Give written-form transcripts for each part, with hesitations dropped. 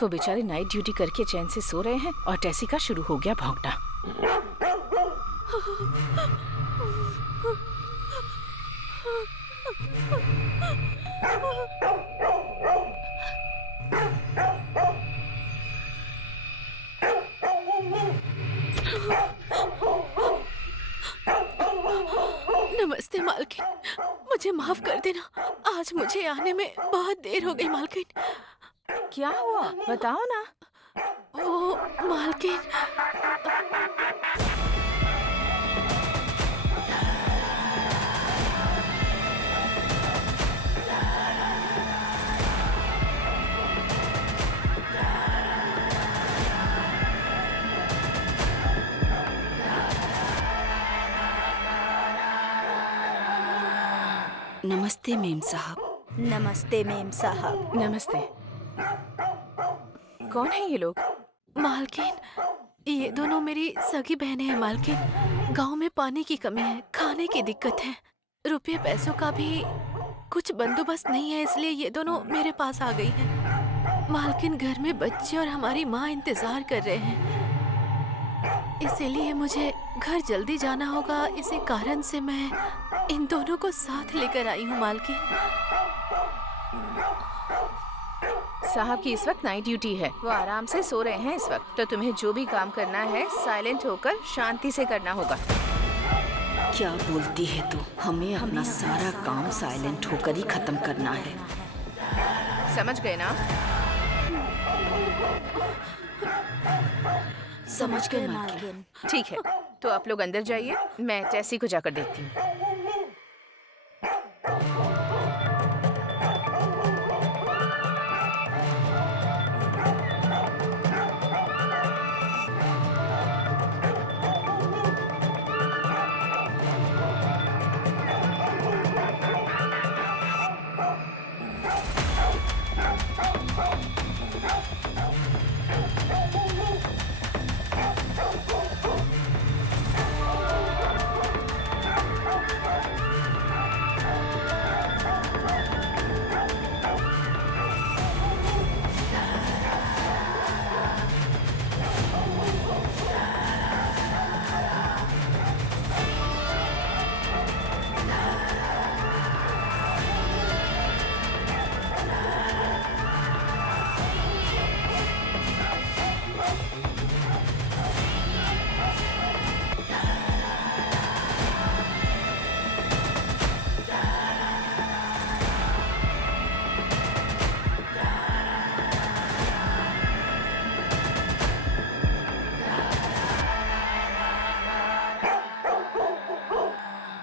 वो बेचारे night duty करके चैन से सो रहे हैं और टेसी का शुरू हो गया भौंकना। नमस्ते मालकिन, मुझे माफ कर देना, आज मुझे आने में बहुत देर हो गई मालकिन। क्या हुआ बताओ ना। वो मालकिन, नमस्ते मेम साहब। नमस्ते मेम साहब। नमस्ते। कौन है ये लोग? मालकिन, ये दोनों मेरी सगी बहनें हैं मालकिन। गांव में पानी की कमी है, खाने की दिक्कत है, रुपये पैसों का भी कुछ बंदोबस्त नहीं है, इसलिए ये दोनों मेरे पास आ गई हैं। मालकिन, घर में बच्चे और हमारी माँ इंतजार कर रहे हैं, इसीलिए मुझे घर जल्दी जाना होगा। इसी कारण से मैं इन दोनों को साथ लेकर आई हूँ मालकिन। साहब की इस वक्त नाइट ड्यूटी है, वो आराम से सो रहे हैं इस वक्त, तो तुम्हें जो भी काम करना है साइलेंट होकर शांति से करना होगा। क्या बोलती है तू? हमें अपना सारा काम साइलेंट होकर ही खत्म करना है। समझ गए ना? समझ गए मालकिन। ठीक है, तो आप लोग अंदर जाइए, मैं टेसी को जाकर देखती हूँ।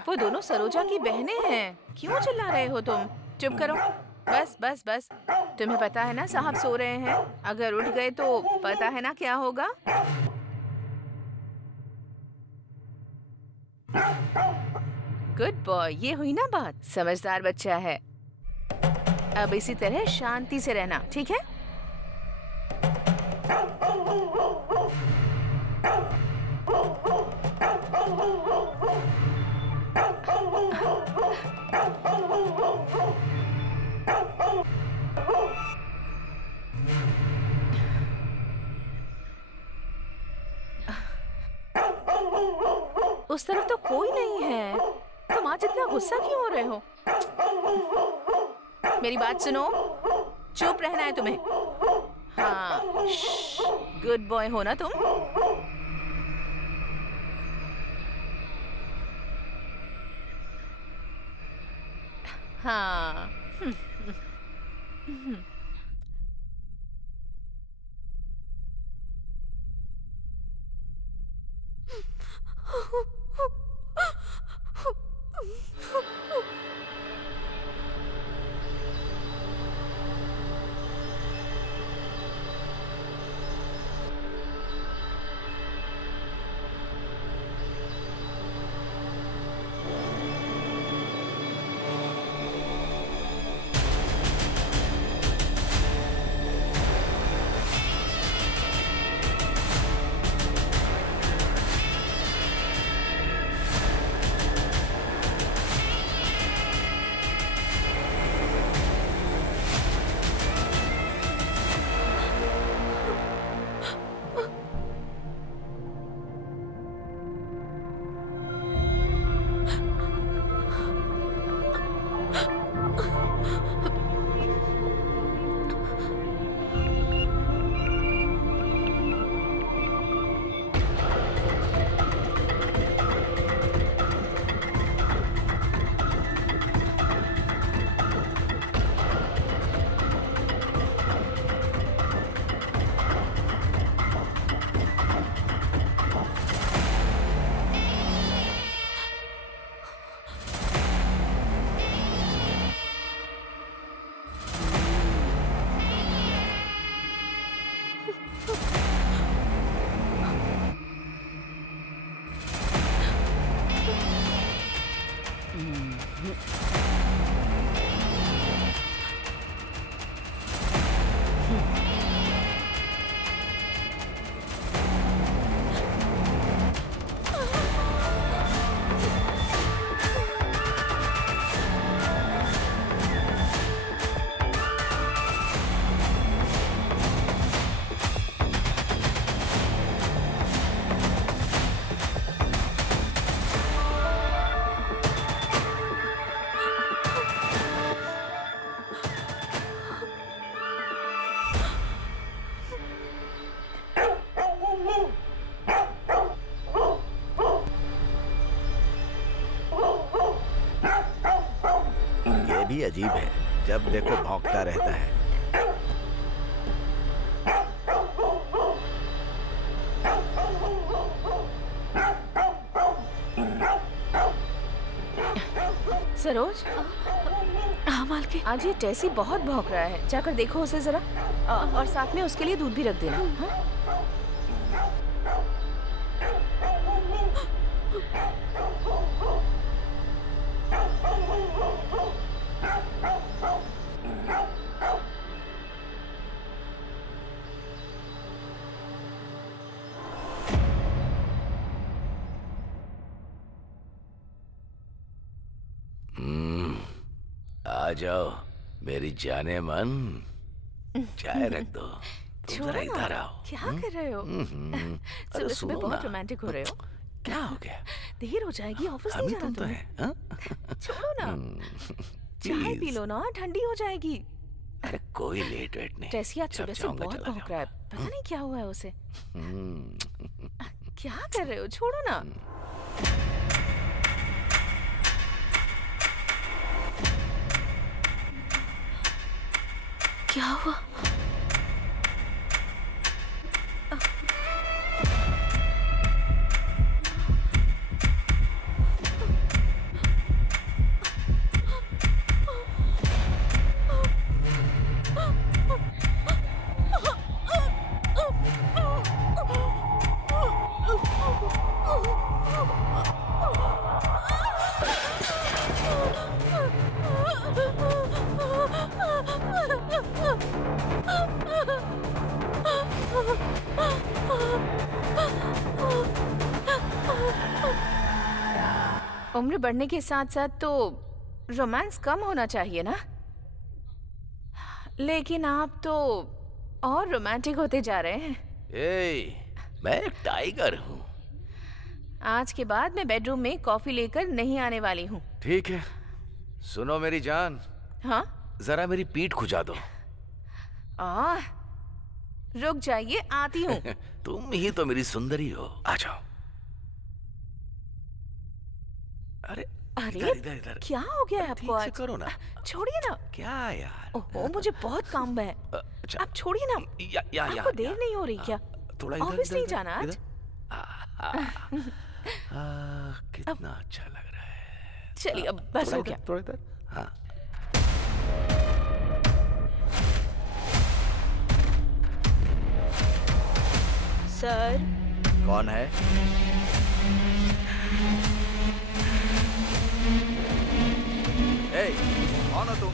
वो दोनों सरोजा की बहनें हैं, क्यों चिल्ला रहे हो तुम? चुप करो, बस बस बस। तुम्हें पता है ना साहब सो रहे हैं, अगर उठ गए तो पता है ना क्या होगा। गुड बॉय, ये हुई ना बात, समझदार बच्चा है। अब इसी तरह शांति से रहना, ठीक है? उस तरफ तो कोई नहीं है, तुम आज इतना गुस्सा क्यों हो रहे हो? मेरी बात सुनो, चुप रहना है तुम्हें। हाँ, गुड बॉय हो ना तुम। हाँ। ये भी अजीब है, जब देखो भौंकता रहता है। सरोज, हाँ मालकिन। आज ये टेसी बहुत भौंक रहा है, जाकर देखो उसे जरा। और साथ में उसके लिए दूध भी रख देना। हाँ? आ जाओ मेरी जाने मन, चाय रख दो। तुम छोड़ो जरा ना, इधर आओ। क्या कर रहे हो? अरे सुबह सुबह सुनो बहुत ना। रोमांटिक हो रहे हो। क्या हो गया? देर हो जाएगी, ऑफिस नहीं अभी जाना तुम तो तुम्हें। है, हाँ? छोड़ो ना, चाय पी लो ना, ठंडी हो जाएगी। अरे कोई लेट वेट नहीं। टेसी आज जब सुबह से चाहूंगा बहुत चला भौंक रहा है, पता नहीं क्या हुआ है उसे। जाऊंगा। क्या कर रहे हो? छोड़ो ना। क्या हुआ? उम्र बढ़ने के साथ साथ तो रोमांस कम होना चाहिए ना, लेकिन आप तो और रोमांटिक होते जा रहे हैं। मैं एक टाइगर हूँ। आज के बाद मैं बेडरूम में कॉफी लेकर नहीं आने वाली हूँ। ठीक है, सुनो मेरी जान, हाँ? जरा मेरी पीठ खुजा दो। रुक जाइए, आती हूँ। तुम ही तो मेरी सुंदरी हो, आ जाओ। अरे अरे, इधर इधर इधर। क्या हो गया है आपको ठीक से आज? करो ना। छोड़िए ना। क्या यार? ओहो, मुझे बहुत काम है। अच्छा, आप छोड़िए ना। या आपको देर नहीं हो रही क्या? थोड़ा इधर ऑफिस इधर, नहीं इधर, जाना आज? इधर। कितना अच्छा लग रहा है। चलिए, अब बस थोड़ा हो इधर, गया। थोड़ा इधर। हाँ। सर, कौन है? ए, कौन हो तुम?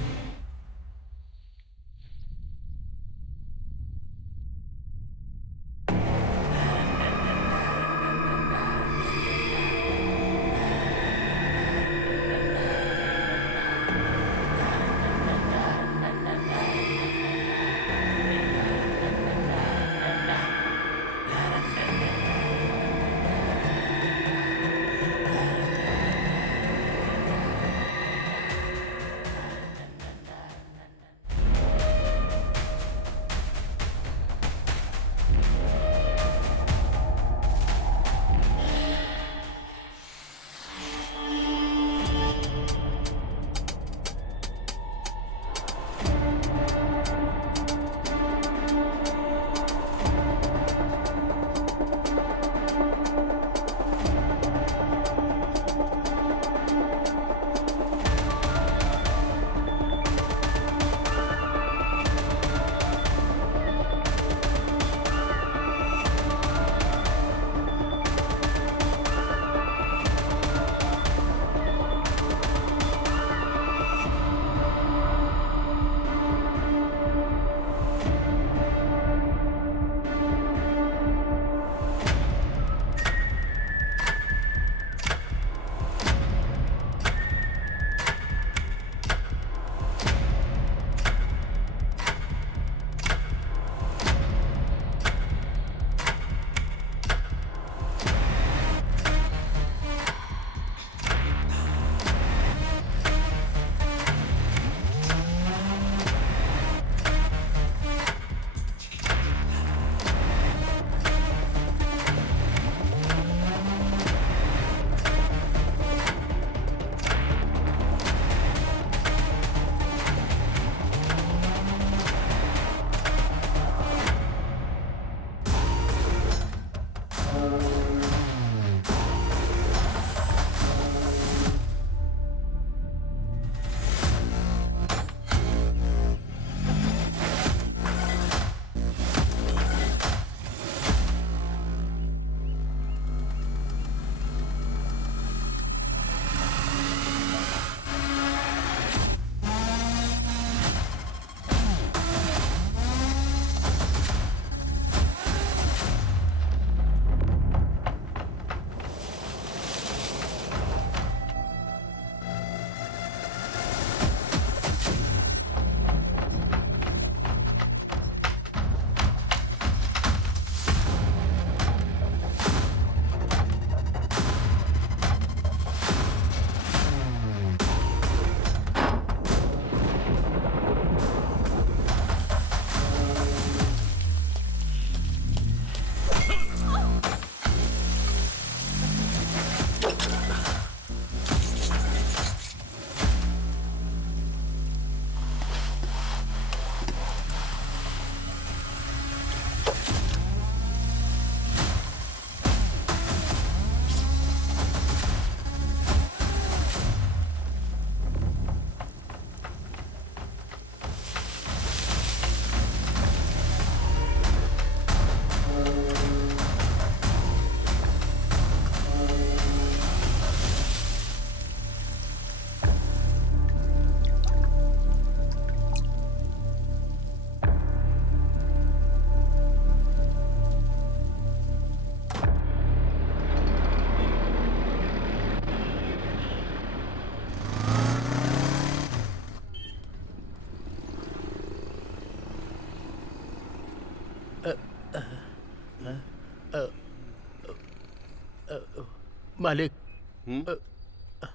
मालिक।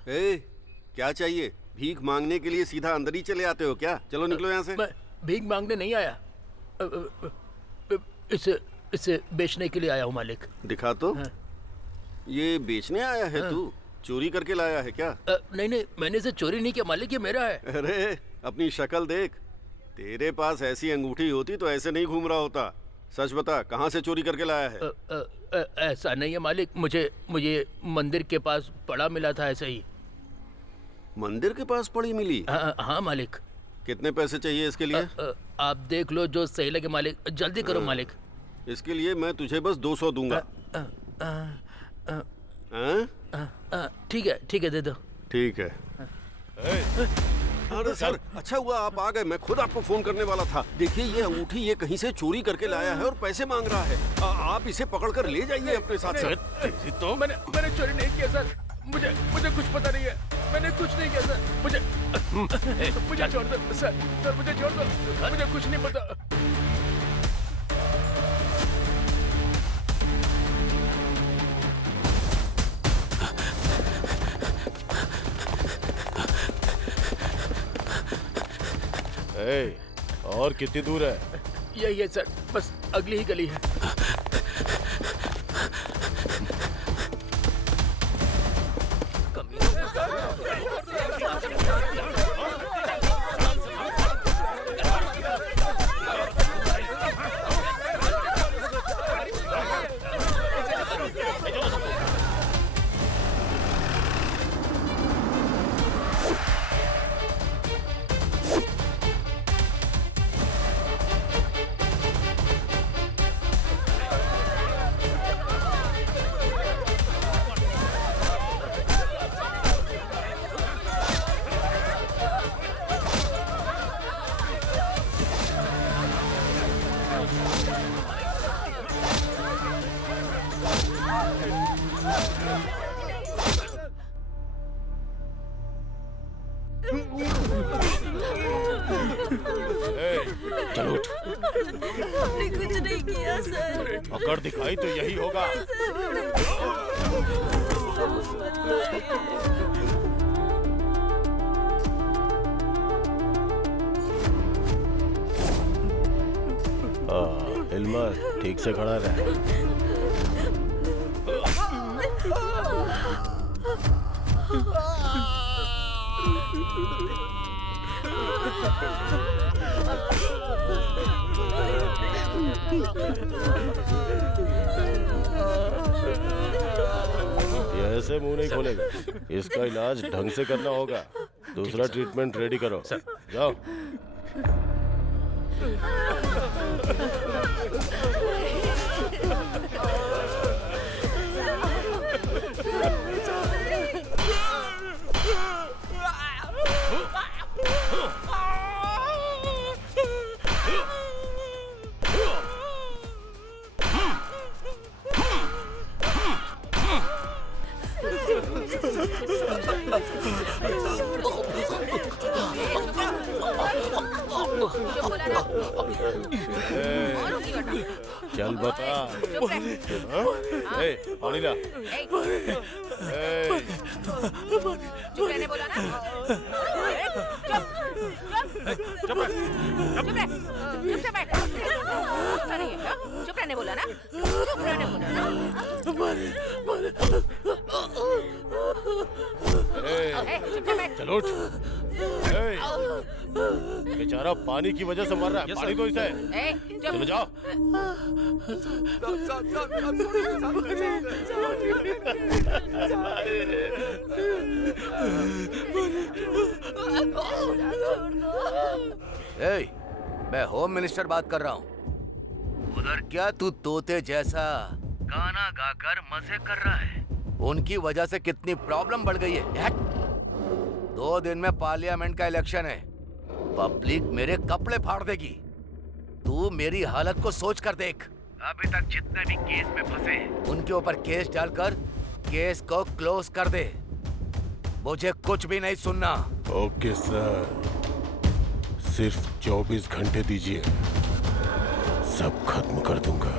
ए, क्या चाहिए? भीख मांगने के लिए सीधा अंदर ही चले आते हो क्या? चलो निकलो यहाँ से। मैं भीख मांगने नहीं आया, इसे बेचने के लिए आया हूँ मालिक। दिखा तो। ये बेचने आया है तू? चोरी करके लाया है क्या? नहीं नहीं, मैंने इसे चोरी नहीं किया मालिक, ये मेरा है। अरे अपनी शक्ल देख, तेरे पास ऐसी अंगूठी होती तो ऐसे नहीं घूम रहा होता। सच बता, कहाँ से चोरी करके लाया है? ऐसा नहीं है मालिक, मुझे मंदिर के पास पड़ा मिला था, ऐसे ही। मंदिर के पास पड़ी मिली? हाँ मालिक। कितने पैसे चाहिए इसके लिए? आप देख लो जो सही लगे मालिक, जल्दी करो मालिक। इसके लिए मैं तुझे बस 200 दूंगा। ठीक है, दे दो। ठीक है। अरे सर, अच्छा हुआ आप आ गए, मैं खुद आपको फोन करने वाला था। देखिए ये अंगूठी ये कहीं से चोरी करके लाया है और पैसे मांग रहा है। आप इसे पकड़कर ले जाइए अपने साथ। सर तो मैंने चोरी नहीं किया सर, मुझे कुछ पता नहीं है, मैंने कुछ नहीं किया सर, मुझे छोड़ दो सर, मुझे छोड़ दो, मुझे कुछ नहीं पता। और कितनी दूर है? यही है सर, बस अगली ही गली है। चलो उठ। हमने कुछ नहीं किया सर। अगर दिखाई तो यही होगा। हिलमत, ठीक से खड़ा रहे। ये ऐसे मुंह नहीं खोलेगा, इसका इलाज ढंग से करना होगा। दूसरा ट्रीटमेंट रेडी करो, जाओ। चल बता। पानी ला। चुप रहने बोला ना। चुप से बैठ। चुप रहने बोला ना। चुप रहने बोला ना। चलो उठ। बेचारा पानी की वजह से मर रहा है, पानी दो इसे। चलो जाओ। मैं होम मिनिस्टर बात कर रहा हूँ। उधर क्या तू तोते जैसा गाना गाकर मजे कर रहा है? उनकी वजह से कितनी प्रॉब्लम बढ़ गई है। 2 दिन में पार्लियामेंट का इलेक्शन है, पब्लिक मेरे कपड़े फाड़ देगी। तू मेरी हालत को सोच कर देख। अभी तक जितने भी केस में फंसे उनके ऊपर केस डालकर केस को क्लोज कर दे। मुझे कुछ भी नहीं सुनना। ओके सर, सिर्फ 24 घंटे दीजिए, सब खत्म कर दूंगा।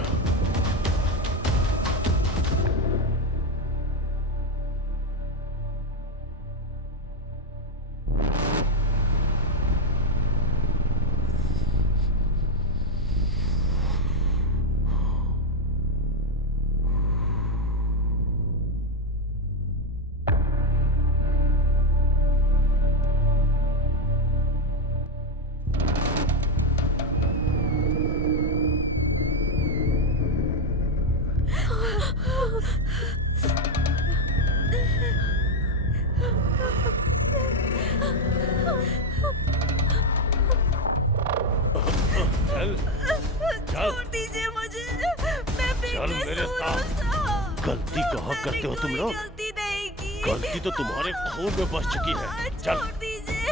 करते हो तुम लोग? गलती नहीं की। गलती तो तुम्हारे खून में बस चुकी है। चल। छोड़ दीजिए।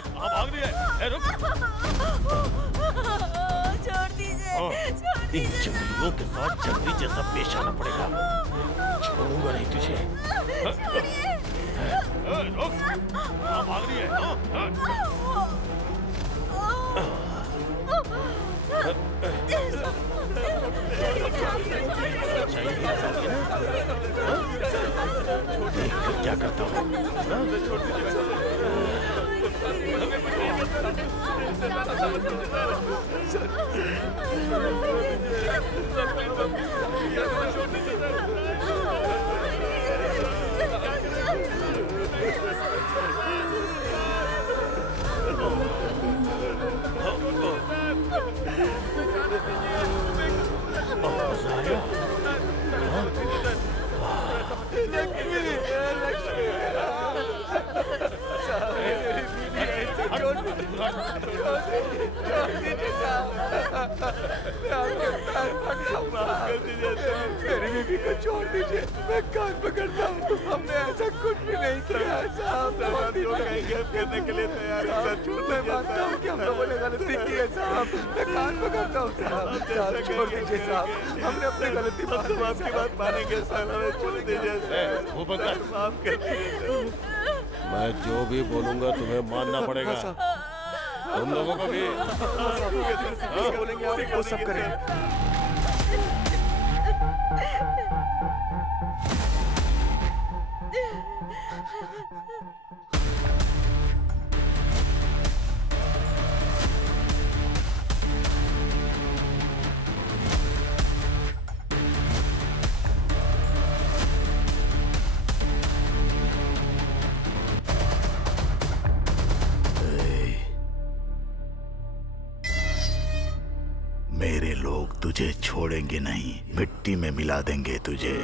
कहाँ भाग रही है? रुक। छोड़ दीजिए। हाँ, छोड़ इन दीजिए। जंगलियों के साथ जंगली जैसा पेश आना पड़ेगा। छोड़ूंगा नहीं तुझे। रुक। कहाँ भाग रही है? क्या करता हूँ? मेरी बीवी को छोड़ दीजिए, मैं कान पकड़ता हूँ। हमने ऐसा कुछ भी नहीं किया साहब। करने के लिए तैयार है। मैं मानता हूँ कि हम लोगों ने गलती की है साहब। मैं कान पकड़ता हूँ साहब। छोड़ दीजिए साहब, हमने अपनी गलती आपकी बात मानेंगे साहब। हमें छोड़ दीजिए। माफ कर दीजिए। मैं जो भी बोलूंगा तुम्हें मानना पड़ेगा। तुम लोगों को भी। बोलेंगे वो सब करेंगे। मेरे लोग तुझे छोड़ेंगे नहीं, मिट्टी में मिला देंगे तुझे।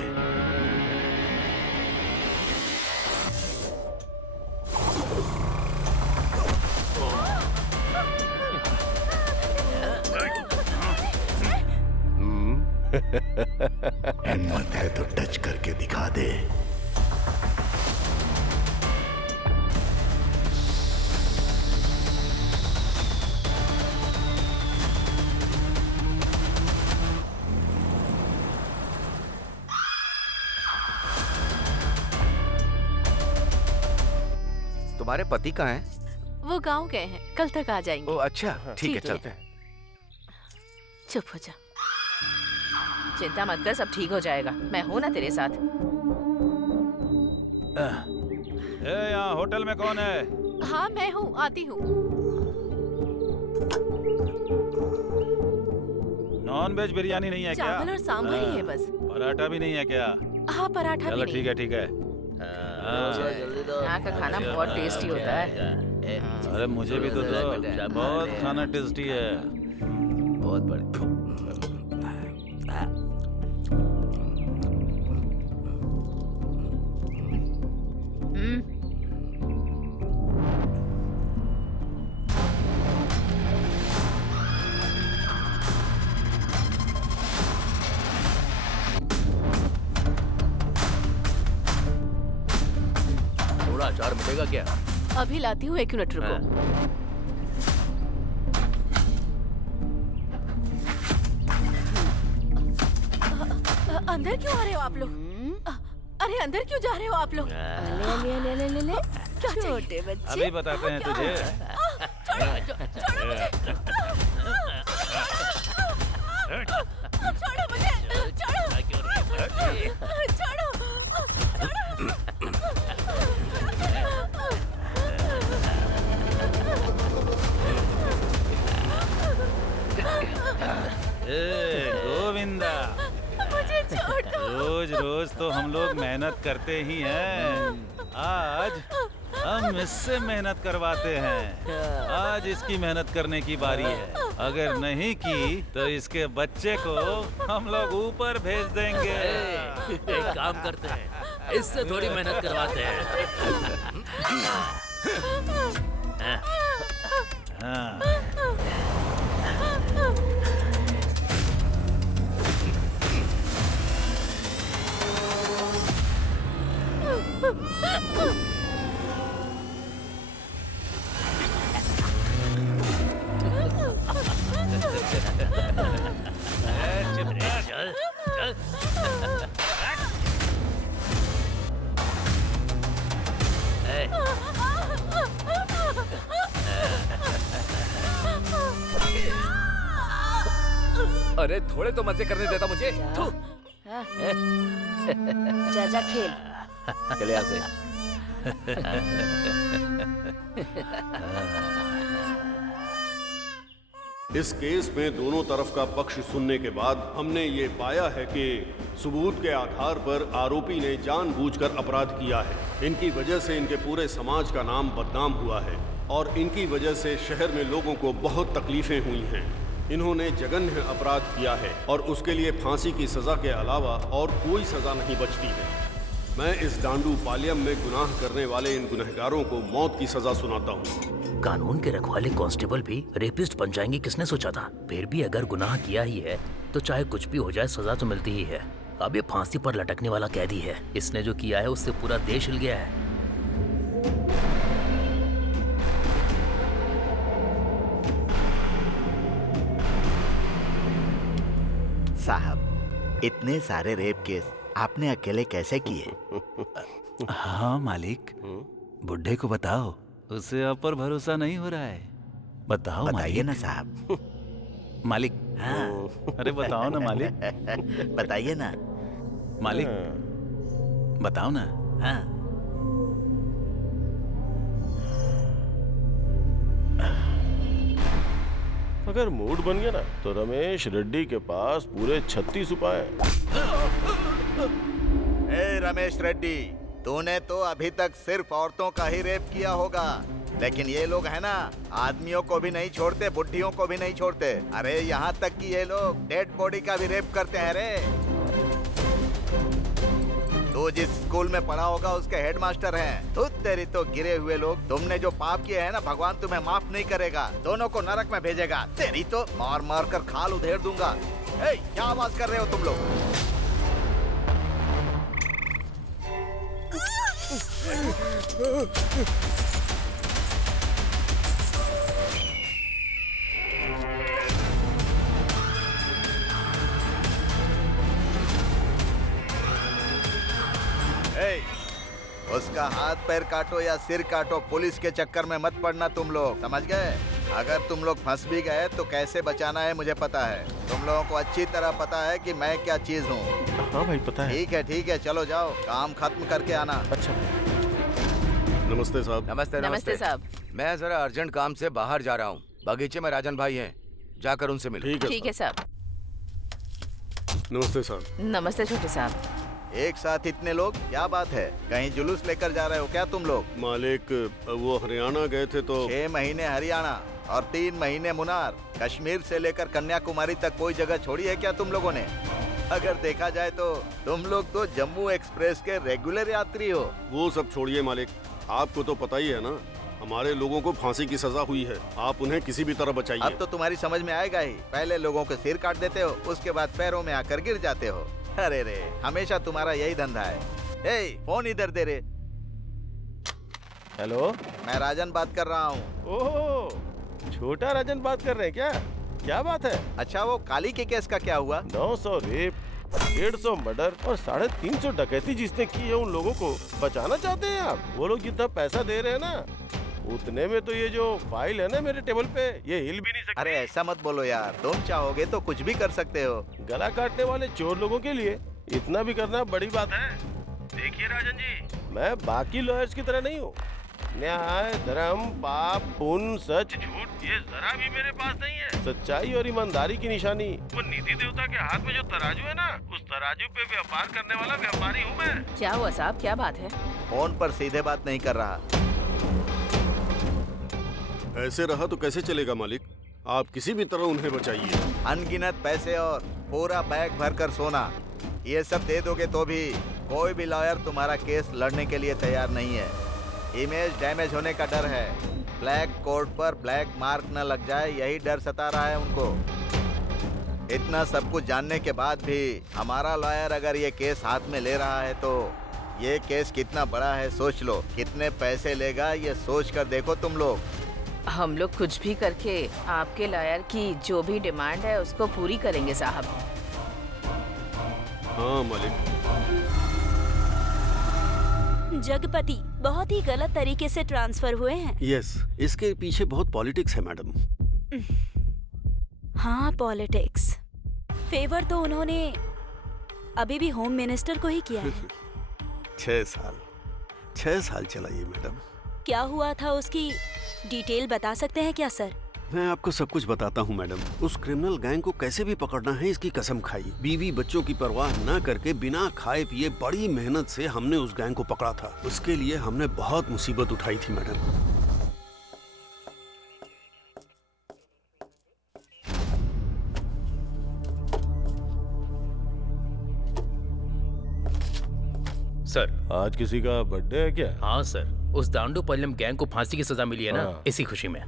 हिम्मत है तो टच करके दिखा दे। तुम्हारे पति कहाँ हैं? वो गांव गए हैं, कल तक आ जाएंगे। ओ अच्छा, ठीक है, चलते हैं। चुप हो जा। चिंता मत कर, सब ठीक हो जाएगा। मैं हूँ ना तेरे साथ। यहाँ होटल में कौन है? हाँ मैं हूँ, आती हूँ। नॉन वेज बिरयानी नहीं है क्या? चावल और सांभर ही है बस। पराठा भी नहीं है क्या? हाँ पराठा भी चलो नहीं। ठीक है, ठीक है। यहाँ का खाना बहुत टेस्टी होता है। अरे मुझे भी तो दो। बहुत खाना टेस्टी है। बहुत बढ़िया। थोड़ा अचार मिलेगा क्या? अभी लाती हूँ, 1 मिनट रुको। अंदर क्यों आ रहे हो आप लोग? अरे अंदर क्यों जा रहे हो आप लोग? ले क्या चाहिए? छोटे बच्चे। अभी बताते हैं तुझे। छोड़ो मुझे। छोड़ो मुझे। छोड़ो। गोविंदा, मुझे छोड़ दो। रोज रोज तो हम लोग मेहनत करते ही हैं। आज हम इससे मेहनत करवाते हैं। आज इसकी मेहनत करने की बारी है। अगर नहीं की तो इसके बच्चे को हम लोग ऊपर भेज देंगे। एक काम करते हैं, इससे थोड़ी मेहनत करवाते हैं। हाँ। अरे थोड़े तो मजे करने देता मुझे। थू। जा जा खेल। चले यहाँ से। इस केस में दोनों तरफ का पक्ष सुनने के बाद हमने ये पाया है कि सबूत के आधार पर आरोपी ने जानबूझकर अपराध किया है। इनकी वजह से इनके पूरे समाज का नाम बदनाम हुआ है और इनकी वजह से शहर में लोगों को बहुत तकलीफें हुई हैं। इन्होंने जघन्य अपराध किया है और उसके लिए फांसी की सजा के अलावा और कोई सजा नहीं बचती है। मैं इस डांडू पालियम में गुनाह करने वाले इन गुनहगारों को मौत की सजा सुनाता हूँ। कानून के रखवाले कांस्टेबल भी रेपिस्ट बन जाएंगे, किसने सोचा था? फिर भी अगर गुनाह किया ही है तो चाहे कुछ भी हो जाए सजा तो मिलती ही है। अब ये फांसी पर लटकने वाला कैदी है, इसने जो किया है उससे पूरा देश हिल गया है। साहब, इतने सारे रेप केस आपने अकेले कैसे किए? हाँ मालिक, बुड्ढे को बताओ, उसे आप पर भरोसा नहीं हो रहा है। बताओ बताइए मालिक। ना साहब। मालिक। हाँ। अरे बताओ ना मालिक। बताइए ना मालिक, बताओ ना। हाँ। अगर मूड बन गया ना तो रमेश रेड्डी के पास पूरे 36 उपाय हैं। ए रमेश रेड्डी, तूने तो अभी तक सिर्फ औरतों का ही रेप किया होगा, लेकिन ये लोग है ना, आदमियों को भी नहीं छोड़ते, बुढ़ियों को भी नहीं छोड़ते। अरे यहाँ तक कि ये लोग डेड बॉडी का भी रेप करते हैं रे। तू जिस स्कूल में पढ़ा होगा उसके हेडमास्टर हैं। तू तेरी तो गिरे हुए लोग, तुमने जो पाप किए हैं ना, भगवान तुम्हें माफ नहीं करेगा, दोनों को नरक में भेजेगा। तेरी तो मार मार कर खाल उधेड़ दूंगा। ए, क्या आवाज कर रहे हो तुम लोग? उसका हाथ पैर काटो या सिर काटो, पुलिस के चक्कर में मत पड़ना तुम लोग, समझ गए? अगर तुम लोग फंस भी गए तो कैसे बचाना है मुझे पता है। तुम लोगों को अच्छी तरह पता है कि मैं क्या चीज हूँ। हाँ भाई पता है। ठीक है, चलो जाओ, काम खत्म करके आना। अच्छा। नमस्ते साहब। नमस्ते नमस्ते साहब। मैं जरा अर्जेंट काम से बाहर जा रहा हूँ, बगीचे में राजन भाई हैं, जाकर उनसे मिलो। ठीक है साहब। नमस्ते साहब। नमस्ते छोटे साहब। एक साथ इतने लोग, क्या बात है? कहीं जुलूस लेकर जा रहे हो क्या तुम लोग? मालिक, वो हरियाणा गए थे तो 6 महीने हरियाणा और 3 महीने मुनार, कश्मीर से लेकर कन्याकुमारी तक कोई जगह छोड़ी है क्या तुम लोगों ने? अगर देखा जाए तो तुम लोग तो जम्मू एक्सप्रेस के रेगुलर यात्री हो। वो सब छोड़िए मालिक, आपको तो पता ही है ना, हमारे लोगों को फांसी की सजा हुई है। आप उन्हें किसी भी तरह बचाइए। अब तो तुम्हारी समझ में आएगा ही। पहले लोगों के सिर काट देते हो, उसके बाद पैरों में आकर गिर जाते हो। अरे रे, हमेशा तुम्हारा यही धंधा है। ए, फोन इधर दे रे। हेलो, मैं राजन बात कर रहा हूँ। ओह, छोटा राजन बात कर रहे हैं क्या? क्या बात है? अच्छा, वो काली के केस का क्या हुआ? 900 रेप, 150 मर्डर और 350 डकैती जिसने की है, उन लोगों को बचाना चाहते हैं आप? वो लोग जितना पैसा दे रहे हैं ना, उतने में तो ये जो फाइल है ना मेरे टेबल पे, ये हिल भी नहीं सकती। अरे ऐसा मत बोलो यार, तुम चाहोगे तो कुछ भी कर सकते हो। गला काटने वाले चोर लोगों के लिए इतना भी करना बड़ी बात है। देखिए राजन जी, मैं बाकी लॉयर्स की तरह नहीं हूँ। न्याय, धर्म, पाप, पुण्य, सच, झूठ, ये जरा भी मेरे पास नहीं है। सच्चाई और ईमानदारी की निशानी वो निधि देवता के हाथ में जो तराजू है ना, उस तराजू पे व्यापार करने वाला व्यापारी हूँ मैं। क्या हुआ साहब, क्या बात है? फोन पर सीधे बात नहीं कर रहा। ऐसे रहा तो कैसे चलेगा मालिक? आप किसी भी तरह उन्हें बचाइए। अनगिनत पैसे और पूरा बैग भरकर सोना, ये सब दे दोगे तो भी कोई भी लॉयर तुम्हारा केस लड़ने के लिए तैयार नहीं है। इमेज डैमेज होने का डर है, ब्लैक कोर्ट पर ब्लैक मार्क न लग जाए, यही डर सता रहा है उनको। इतना सब कुछ जानने के बाद भी हमारा लॉयर अगर ये केस हाथ में ले रहा है तो ये केस कितना बड़ा है सोच लो, कितने पैसे लेगा ये सोच कर देखो तुम लोग। हम लोग कुछ भी करके आपके लॉयर की जो भी डिमांड है उसको पूरी करेंगे साहब। हाँ मालिक। जगपति बहुत ही गलत तरीके से ट्रांसफर हुए हैं। यस, इसके पीछे बहुत पॉलिटिक्स है मैडम। हाँ, पॉलिटिक्स। फेवर तो उन्होंने अभी भी होम मिनिस्टर को ही किया है। 6 साल चला ये मैडम। क्या हुआ था उसकी डिटेल बता सकते हैं क्या सर? मैं आपको सब कुछ बताता हूँ मैडम। उस क्रिमिनल गैंग को कैसे भी पकड़ना है इसकी कसम खाई। बीवी बच्चों की परवाह न करके बिना खाए पिए बड़ी मेहनत से हमने उस गैंग को पकड़ा था। उसके लिए हमने बहुत मुसीबत उठाई थी मैडम। सर, आज किसी का बर्थडे है क्या? हाँ सर, उस दांडू पल्लम गैंग को फांसी की सजा मिली है ना, हाँ। इसी खुशी में।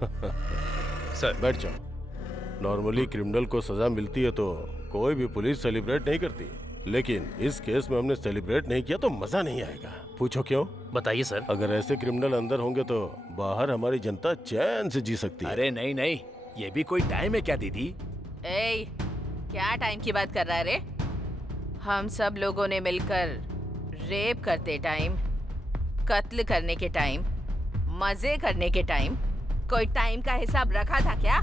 सर बैठ जाओ। नॉर्मली क्रिमिनल को सजा मिलती है तो कोई भी पुलिस सेलिब्रेट नहीं करती, लेकिन इस केस में हमने सेलिब्रेट नहीं किया तो मजा नहीं आएगा। पूछो क्यों? बताइए सर। अगर ऐसे क्रिमिनल अंदर होंगे तो बाहर हमारी जनता चैन से जी सकती है। अरे नहीं नहीं, ये भी कोई टाइम है क्या दीदी? ए, क्या टाइम की बात कर रहा है रे? हम सब लोगों ने मिलकर रेप करते टाइम, कत्ल करने के टाइम, मजे करने के टाइम कोई टाइम का हिसाब रखा था क्या?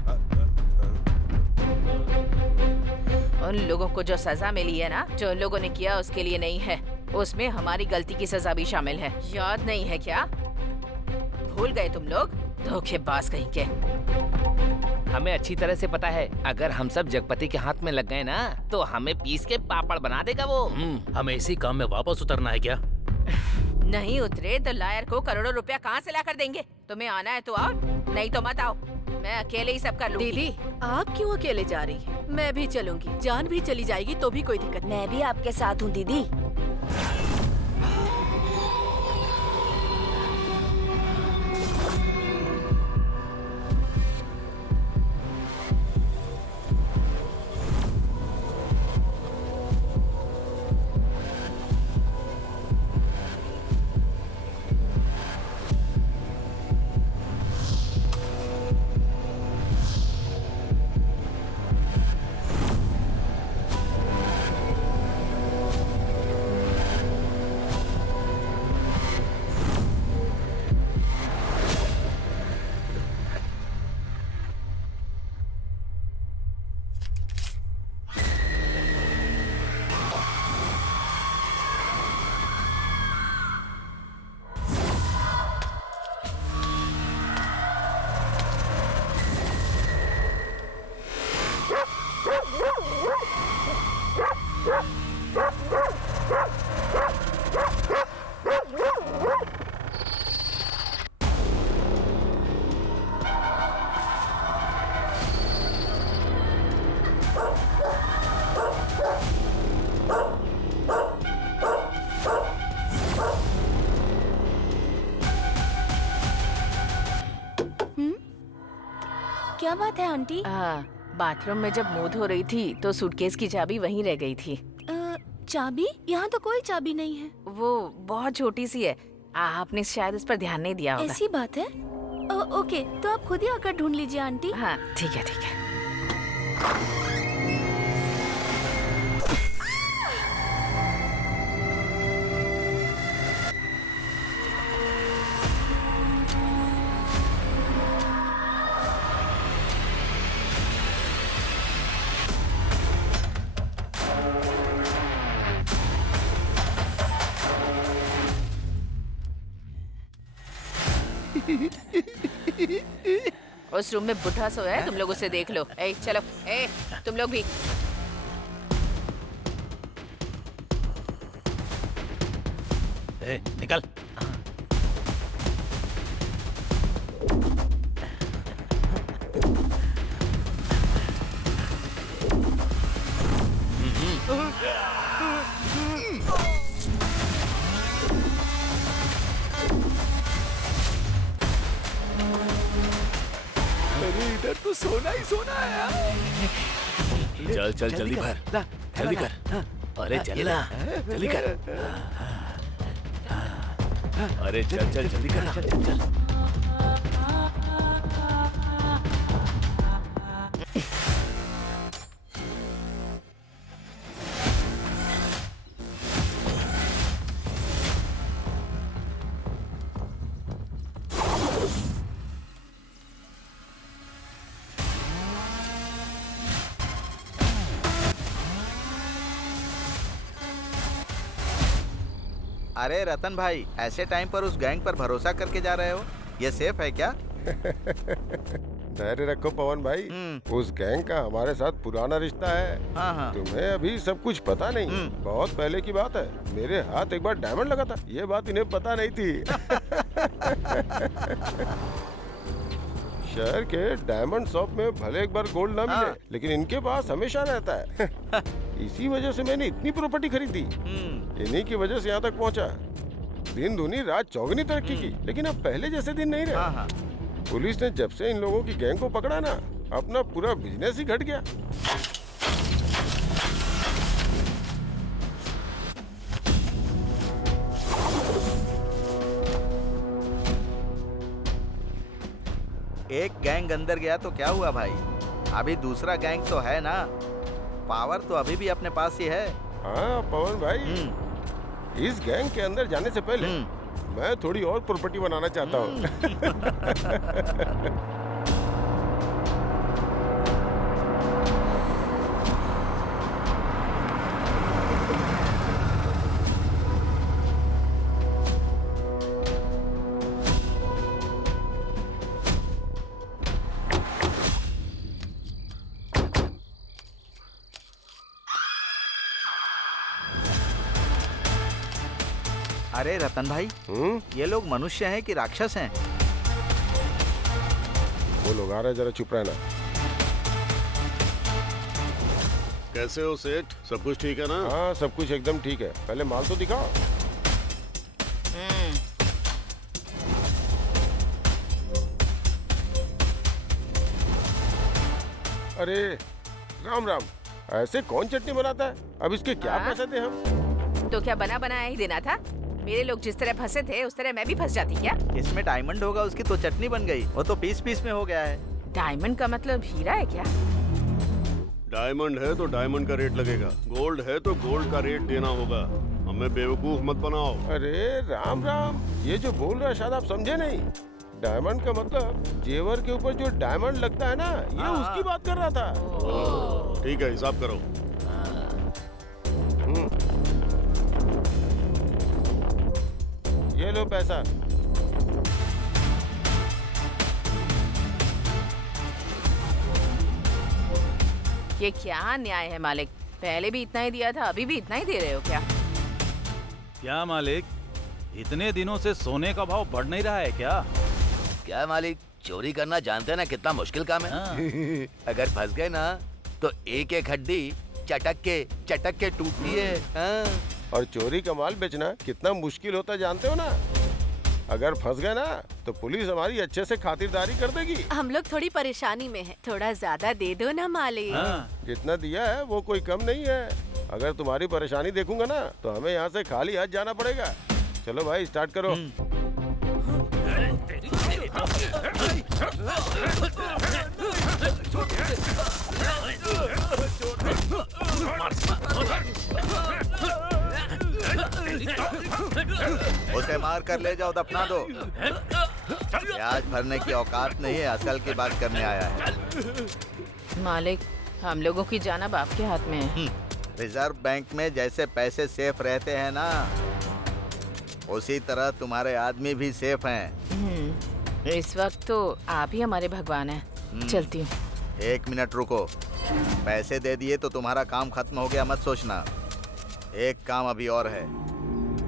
उन लोगों को जो सजा मिली है ना, जो उन लोगों ने किया उसके लिए नहीं है, उसमें हमारी गलती की सजा भी शामिल है। याद नहीं है क्या? भूल गए तुम लोग? धोखेबाज कहीं के। हमें अच्छी तरह से पता है, अगर हम सब जगपति के हाथ में लग गए ना तो हमें पीस के पापड़ बना देगा वो। हमें इसी काम में वापस उतरना है क्या? नहीं उतरे तो लायर को करोड़ों रुपया कहाँ से ला कर देंगे? तुम्हें आना है तो आओ, नहीं तो मत आओ। मैं अकेले ही सब कर लूंगी। दीदी, आप क्यों अकेले जा रही हैं? मैं भी चलूंगी। जान भी चली जाएगी तो भी कोई दिक्कत नहीं। मैं भी आपके साथ हूँ दीदी। क्या बात है आंटी? बाथरूम में जब मुंह धो रही थी तो सूटकेस की चाबी वहीं रह गई थी। चाबी? यहाँ तो कोई चाबी नहीं है। वो बहुत छोटी सी है, आपने शायद उस पर ध्यान नहीं दिया होगा। ऐसी बात है? ओके, तो आप खुद ही आकर ढूंढ लीजिए आंटी। हाँ ठीक है ठीक है। उस रूम में बुढ़ा सोया है, तुम लोग उसे देख लो। ए चलो, ए तुम लोग भी। ए, निकल। इधर तो सोना ही सोना है यार। चल चल जल्दी भर, जल्दी कर। अरे चल ना, जल्दी कर। अरे चल चल जल्दी कर, चल चल चल। अरे रतन भाई, ऐसे टाइम पर उस गैंग पर भरोसा करके जा रहे हो? ये सेफ है क्या? धैर्य रखो पवन भाई, उस गैंग का हमारे साथ पुराना रिश्ता है। हाँ। तुम्हें अभी सब कुछ पता नहीं, बहुत पहले की बात है। मेरे हाथ एक बार डायमंड लगा था, ये बात इन्हें पता नहीं थी। शहर के डायमंड शॉप में भले एक बार गोल्ड ना मिले, लेकिन इनके पास हमेशा रहता है। इसी वजह से मैंने इतनी प्रॉपर्टी खरीदी, इन्हीं की वजह से यहाँ तक पहुँचा। दिन दूनी रात चौगुनी तरक्की की, लेकिन अब पहले जैसे दिन नहीं रहे। पुलिस ने जब से इन लोगों की गैंग को पकड़ा ना, अपना पूरा बिजनेस ही घट गया। एक गैंग अंदर गया तो क्या हुआ भाई, अभी दूसरा गैंग तो है ना। पावर तो अभी भी अपने पास ही है। हाँ पवन भाई, इस गैंग के अंदर जाने से पहले मैं थोड़ी और प्रॉपर्टी बनाना चाहता हूँ। अरे रतन भाई, ये लोग मनुष्य हैं कि राक्षस हैं? वो लोग आ रहे, जरा चुप रहना। कैसे हो सेठ, सब कुछ ठीक है ना? हाँ सब कुछ एकदम ठीक है, पहले माल तो दिखाओ। अरे राम राम, ऐसे कौन चटनी बनाता है? अब इसके क्या पैसे थे हम? तो क्या बना बनाया ही देना था? मेरे लोग जिस तरह फंसे थे उस तरह मैं भी फंस जाती क्या? इसमें डायमंड होगा, उसकी तो चटनी बन गई। वो तो पीस पीस में हो गया है। डायमंड का मतलब हीरा है क्या? डायमंड है तो डायमंड का रेट लगेगा, गोल्ड है तो गोल्ड का रेट देना होगा। हमें बेवकूफ मत बनाओ। अरे राम राम, ये जो बोल रहा है शायद आप समझे नहीं। डायमंड का मतलब जेवर के ऊपर जो डायमंड लगता है ना, ये उसकी बात कर रहा था। ठीक है, हिसाब करो। ये लो पैसा। ये क्या न्याय है मालिक? पहले भी इतना ही दिया था, अभी भी इतना ही दे रहे हो क्या? क्या मालिक, इतने दिनों से सोने का भाव बढ़ नहीं रहा है क्या? क्या मालिक, चोरी करना जानते हैं ना कितना मुश्किल काम है। अगर फंस गए ना तो एक एक हड्डी चटक के टूटती है। और चोरी का माल बेचना कितना मुश्किल होता जानते हो ना। अगर फंस गए ना तो पुलिस हमारी अच्छे से खातिरदारी कर देगी। हम लोग थोड़ी परेशानी में हैं, थोड़ा ज्यादा दे दो ना मालिक। जितना दिया है वो कोई कम नहीं है। अगर तुम्हारी परेशानी देखूंगा ना तो हमें यहाँ से खाली हाथ जाना पड़ेगा। चलो भाई स्टार्ट करो। उसे मार कर ले जाओ, दफना दो। ब्याज भरने की औकात नहीं है, असल की बात करने आया है। मालिक, हम लोगों की जान अब आपके हाथ में है। रिजर्व बैंक में जैसे पैसे सेफ रहते हैं ना, उसी तरह तुम्हारे आदमी भी सेफ हैं। इस वक्त तो आप ही हमारे भगवान हैं। चलती हूँ। 1 मिनट रुको। पैसे दे दिए तो तुम्हारा काम खत्म हो गया मत सोचना। एक काम अभी और है।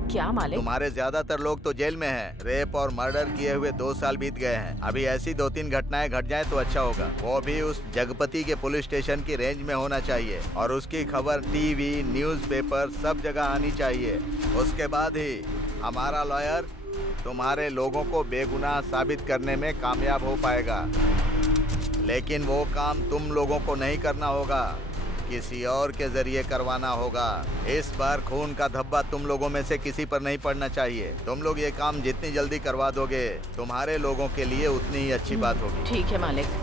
क्या मालिक? तुम्हारे ज्यादातर लोग तो जेल में हैं। रेप और मर्डर किए हुए 2 साल बीत गए हैं। अभी ऐसी 2-3 घटनाएं घट जाएं तो अच्छा होगा। वो भी उस जगपति के पुलिस स्टेशन की रेंज में होना चाहिए और उसकी खबर टीवी, न्यूज़पेपर सब जगह आनी चाहिए। उसके बाद ही हमारा लॉयर तुम्हारे लोगों को बेगुनाह साबित करने में कामयाब हो पाएगा। लेकिन वो काम तुम लोगों को नहीं करना होगा, किसी और के जरिए करवाना होगा। इस बार खून का धब्बा तुम लोगों में से किसी पर नहीं पड़ना चाहिए। तुम लोग ये काम जितनी जल्दी करवा दोगे तुम्हारे लोगों के लिए उतनी ही अच्छी बात होगी। ठीक है मालिक।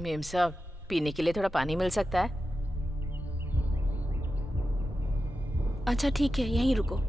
मेम साहब, पीने के लिए थोड़ा पानी मिल सकता है? अच्छा ठीक है, यहीं रुको।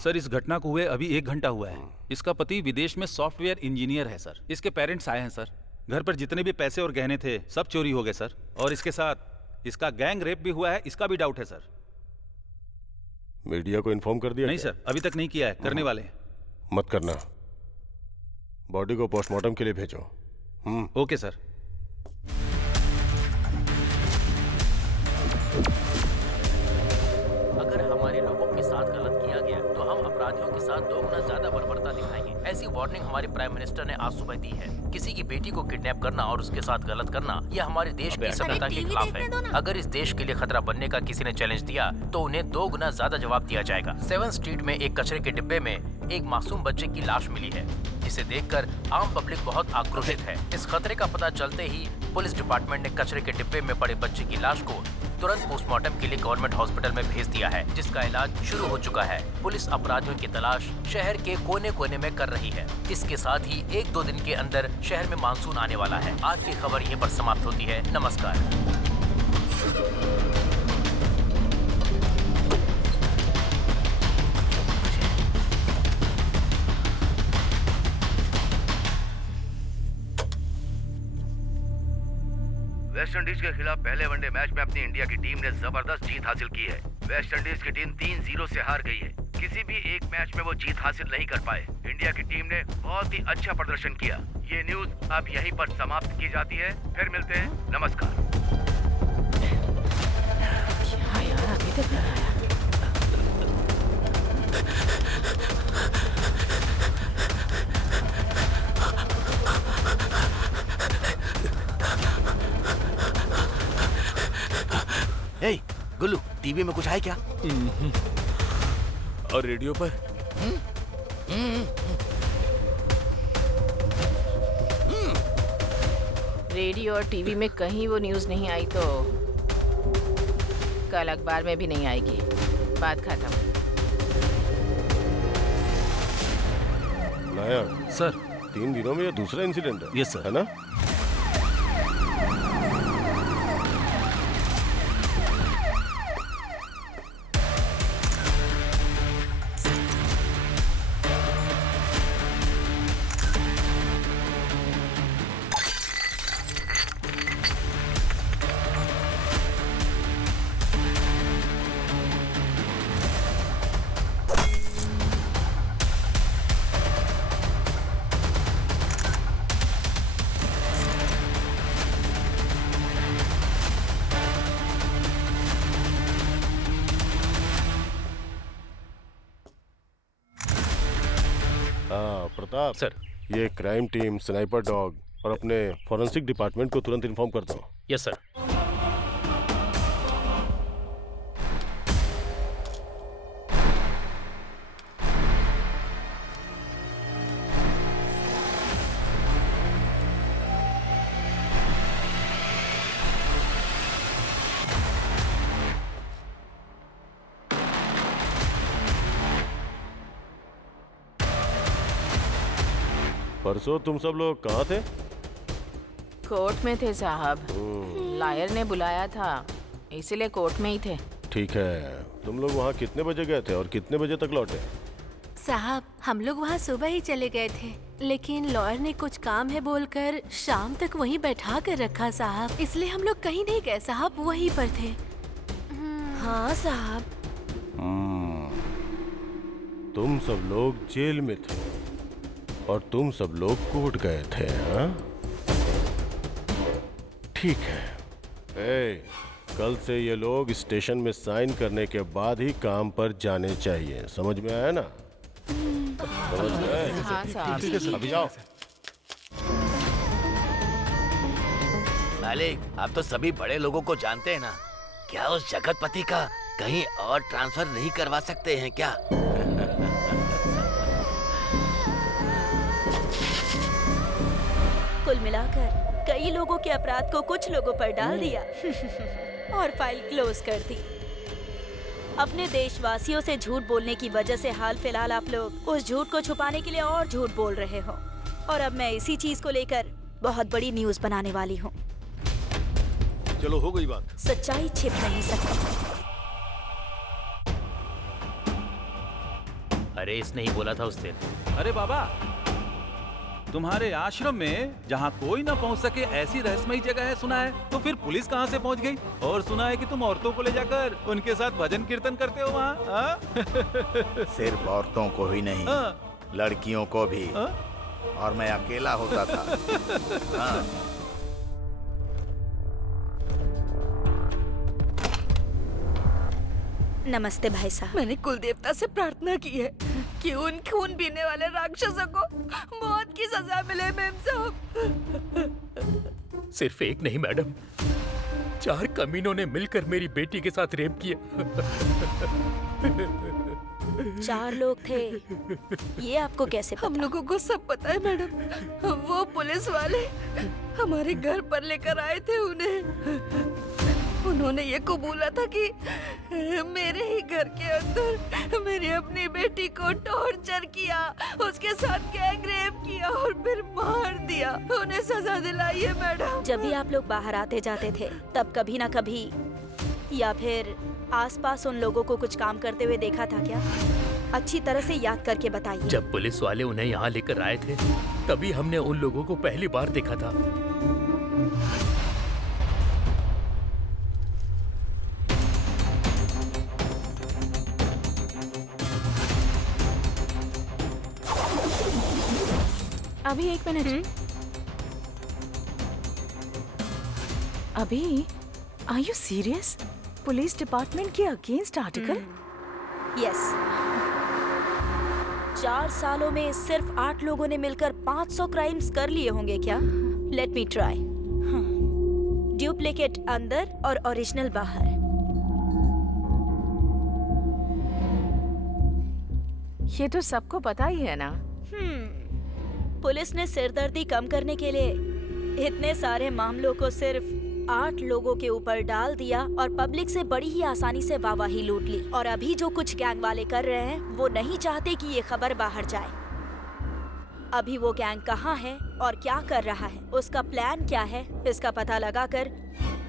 सर, इस घटना को हुए अभी 1 घंटा हुआ है। इसका पति विदेश में सॉफ्टवेयर इंजीनियर है सर। इसके पेरेंट्स आए हैं सर। घर पर जितने भी पैसे और गहने थे सब चोरी हो गए सर। और इसके साथ इसका गैंग रेप भी हुआ है, इसका भी डाउट है सर। मीडिया को इन्फॉर्म कर दिया? नहीं सर, अभी तक नहीं किया है, करने वाले हैं। मत करना, बॉडी को पोस्टमार्टम के लिए भेजो। Okay sir. अगर हमारे लोगों के साथ गलत किया गया तो हम अपराधियों के साथ दोगुना ज्यादा बर्बरता दिखाएंगे। ऐसी वार्निंग हमारे प्राइम मिनिस्टर ने आज सुबह दी है। किसी की बेटी को किडनैप करना और उसके साथ गलत करना यह हमारे देश की सभ्यता के खिलाफ है। अगर इस देश के लिए खतरा बनने का किसी ने चैलेंज दिया तो उन्हें 2 गुना ज्यादा जवाब दिया जाएगा। 7 स्ट्रीट में एक कचरे के डिब्बे में एक मासूम बच्चे की लाश मिली है, जिसे देखकर आम पब्लिक बहुत आक्रोशित है। इस खतरे का पता चलते ही पुलिस डिपार्टमेंट ने कचरे के डिब्बे में पड़े बच्चे की लाश को तुरंत पोस्टमार्टम के लिए गवर्नमेंट हॉस्पिटल में भेज दिया है, जिसका इलाज शुरू हो चुका है। पुलिस अपराधियों की तलाश शहर के कोने कोने में कर रही है। इसके साथ ही 1-2 दिन के अंदर शहर में मानसून आने वाला है। आज की खबर यहीं पर समाप्त होती है। नमस्कार। वेस्ट इंडीज के खिलाफ पहले वनडे मैच में अपनी इंडिया की टीम ने जबरदस्त जीत हासिल की है। वेस्ट इंडीज की टीम 3-0 से हार गई है। किसी भी एक मैच में वो जीत हासिल नहीं कर पाए। इंडिया की टीम ने बहुत ही अच्छा प्रदर्शन किया। ये न्यूज अब यहीं पर समाप्त की जाती है। फिर मिलते हैं। नमस्कार। क्या यार, अभी तक नहीं आया। हे गुल्लू, टीवी में कुछ है क्या? और रेडियो पर? रेडियो और टीवी में कहीं वो न्यूज़ नहीं आई तो कल अखबार में भी नहीं आएगी। बात खत्म। नायक सर 3 दिनों में ये दूसरा इंसिडेंट है। Yes sir. है ना? प्रताप सर, ये क्राइम टीम, स्नाइपर डॉग और अपने फॉरेंसिक डिपार्टमेंट को तुरंत इन्फॉर्म करता हूँ। Yes sir. परसों तुम सब लोग कहाँ थे? कोर्ट में थे साहब। लायर ने बुलाया था, इसीलिए कोर्ट में ही थे। ठीक है, तुम लोग वहाँ कितने बजे गए थे और कितने बजे तक लौटे? साहब हम लोग वहाँ सुबह ही चले गए थे, लेकिन लॉयर ने कुछ काम है बोलकर शाम तक वहीं बैठा कर रखा साहब, इसलिए हम लोग कहीं नहीं गए साहब, वहीं पर थे। हाँ साहब। तुम सब लोग जेल में थे और तुम सब लोग कोर्ट गए थे, हाँ? ठीक है। कल से ये लोग स्टेशन में साइन करने के बाद ही काम पर जाने चाहिए, समझ में आया ना? समझ में आया? हाँ साहब। ठीक है सर, अभी जाओ। मालिक, आप तो सभी बड़े लोगों को जानते हैं ना, क्या उस जगतपति का कहीं और ट्रांसफर नहीं करवा सकते हैं क्या? कुल मिलाकर कई लोगों के अपराध को कुछ लोगों पर डाल दिया और फाइल क्लोज कर दी। अपने देशवासियों से झूठ बोलने की वजह से हाल फिलहाल आप लोग उस झूठ को छुपाने के लिए और झूठ बोल रहे हो, और अब मैं इसी चीज को लेकर बहुत बड़ी न्यूज बनाने वाली हूँ। चलो हो गई बात। सच्चाई छिप नहीं सकती। अरे इसने ही बोला था उस दिन। अरे बाबा, तुम्हारे आश्रम में जहाँ कोई ना पहुँच सके ऐसी रहस्यमयी जगह है सुना है, तो फिर पुलिस कहाँ से पहुँच गई? और सुना है कि तुम औरतों को ले जाकर उनके साथ भजन कीर्तन करते हो वहाँ। सिर्फ औरतों को ही नहीं, लड़कियों को भी। और मैं अकेला होता था। हाँ। नमस्ते भाई साहब। मैंने कुल देवता से प्रार्थना की है कि उन खून पीने वाले राक्षसों को मौत की सजा मिले मेम साहब। सिर्फ एक नहीं मैडम, 4 कमीनों ने मिलकर मेरी बेटी के साथ रेप किया। 4 लोग थे, ये आपको कैसे पता? हम लोगों को सब पता है मैडम। वो पुलिस वाले हमारे घर पर लेकर आए थे उन्हें। उन्होंने ये कबूला था कि मेरे ही घर के अंदर मेरी अपनी बेटी को टॉर्चर किया, उसके साथ गैंग रेप किया और फिर मार दिया। उन्हें सजा दिलाई है मैडम। जब भी आप लोग बाहर आते जाते थे तब कभी ना कभी या फिर आसपास उन लोगों को कुछ काम करते हुए देखा था क्या? अच्छी तरह से याद करके बताइए। जब पुलिस वाले उन्हें यहाँ लेकर आए थे तभी हमने उन लोगों को पहली बार देखा था। अभी 1 मिनट। अभी are you serious? Police department के अगेंस्ट आर्टिकल? यस। 4 सालों में सिर्फ 8 लोगों ने मिलकर 500 क्राइम्स कर लिए होंगे क्या? Let me try. डुप्लीकेट अंदर और ओरिजिनल बाहर। ये तो सबको पता ही है ना। पुलिस ने सिरदर्दी कम करने के लिए इतने सारे मामलों को सिर्फ 8 लोगों के ऊपर डाल दिया और पब्लिक से बड़ी ही आसानी से वाहवाही लूट ली। और अभी जो कुछ गैंग वाले कर रहे हैं वो नहीं चाहते कि ये खबर बाहर जाए। अभी वो गैंग कहाँ है और क्या कर रहा है, उसका प्लान क्या है, इसका पता लगाकर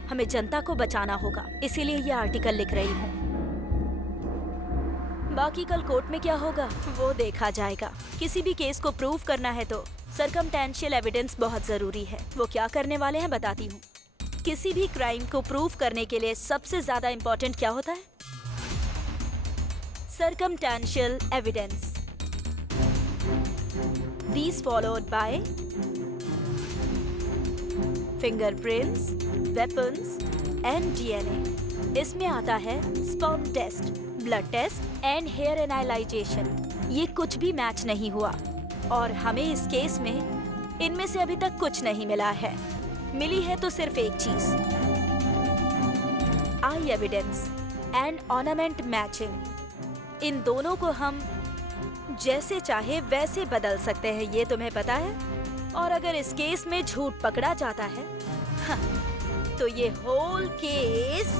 हमें जनता को बचाना होगा। इसीलिए ये आर्टिकल लिख रही हूँ। बाकी कल कोर्ट में क्या होगा वो देखा जाएगा। किसी भी केस को प्रूव करना है तो सर्कमटेंशियल एविडेंस बहुत जरूरी है। वो क्या करने वाले हैं बताती हूँ। किसी भी क्राइम को प्रूव करने के लिए सबसे ज्यादा इम्पोर्टेंट क्या होता है? Circumstantial evidence. These followed by fingerprints, weapons and DNA। इसमें आता है sperm test, blood test and hair analyzation। ये कुछ भी मैच नहीं हुआ और हमें इस केस में इनमें से अभी तक कुछ नहीं मिला है। मिली है तो सिर्फ एक चीज, आई एविडेंस एंड ऑर्नामेंट मैचिंग। इन दोनों को हम जैसे चाहे वैसे बदल सकते हैं, ये तुम्हें पता है। और अगर इस केस में झूठ पकड़ा जाता है हाँ, तो ये होल केस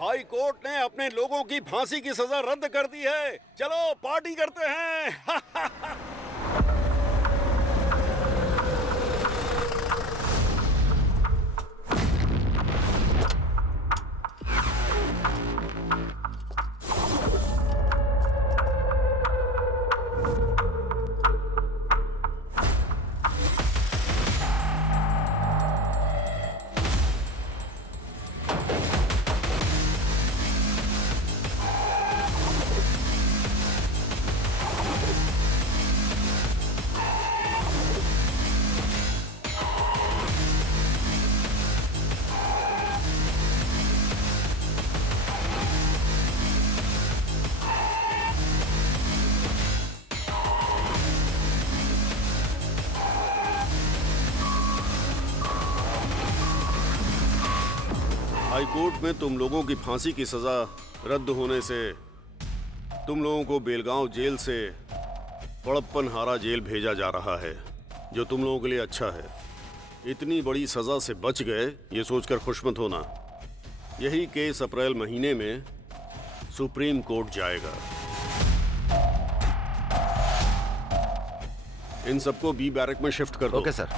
हाई कोर्ट ने अपने लोगों की फांसी की सजा रद्द कर दी है। चलो पार्टी करते हैं। हाई कोर्ट में तुम लोगों की फांसी की सजा रद्द होने से तुम लोगों को बेलगांव जेल से बड़प्पनहारा जेल भेजा जा रहा है, जो तुम लोगों के लिए अच्छा है। इतनी बड़ी सजा से बच गए ये सोचकर खुश मत होना। यही केस अप्रैल महीने में सुप्रीम कोर्ट जाएगा। इन सबको बी बैरक में शिफ्ट कर दो। Okay sir.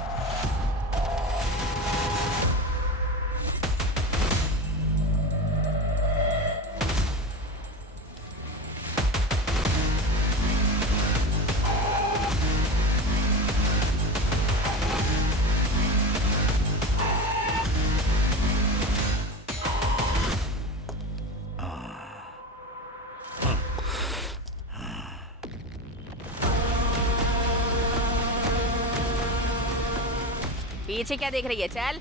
पीछे क्या देख रही है? चल।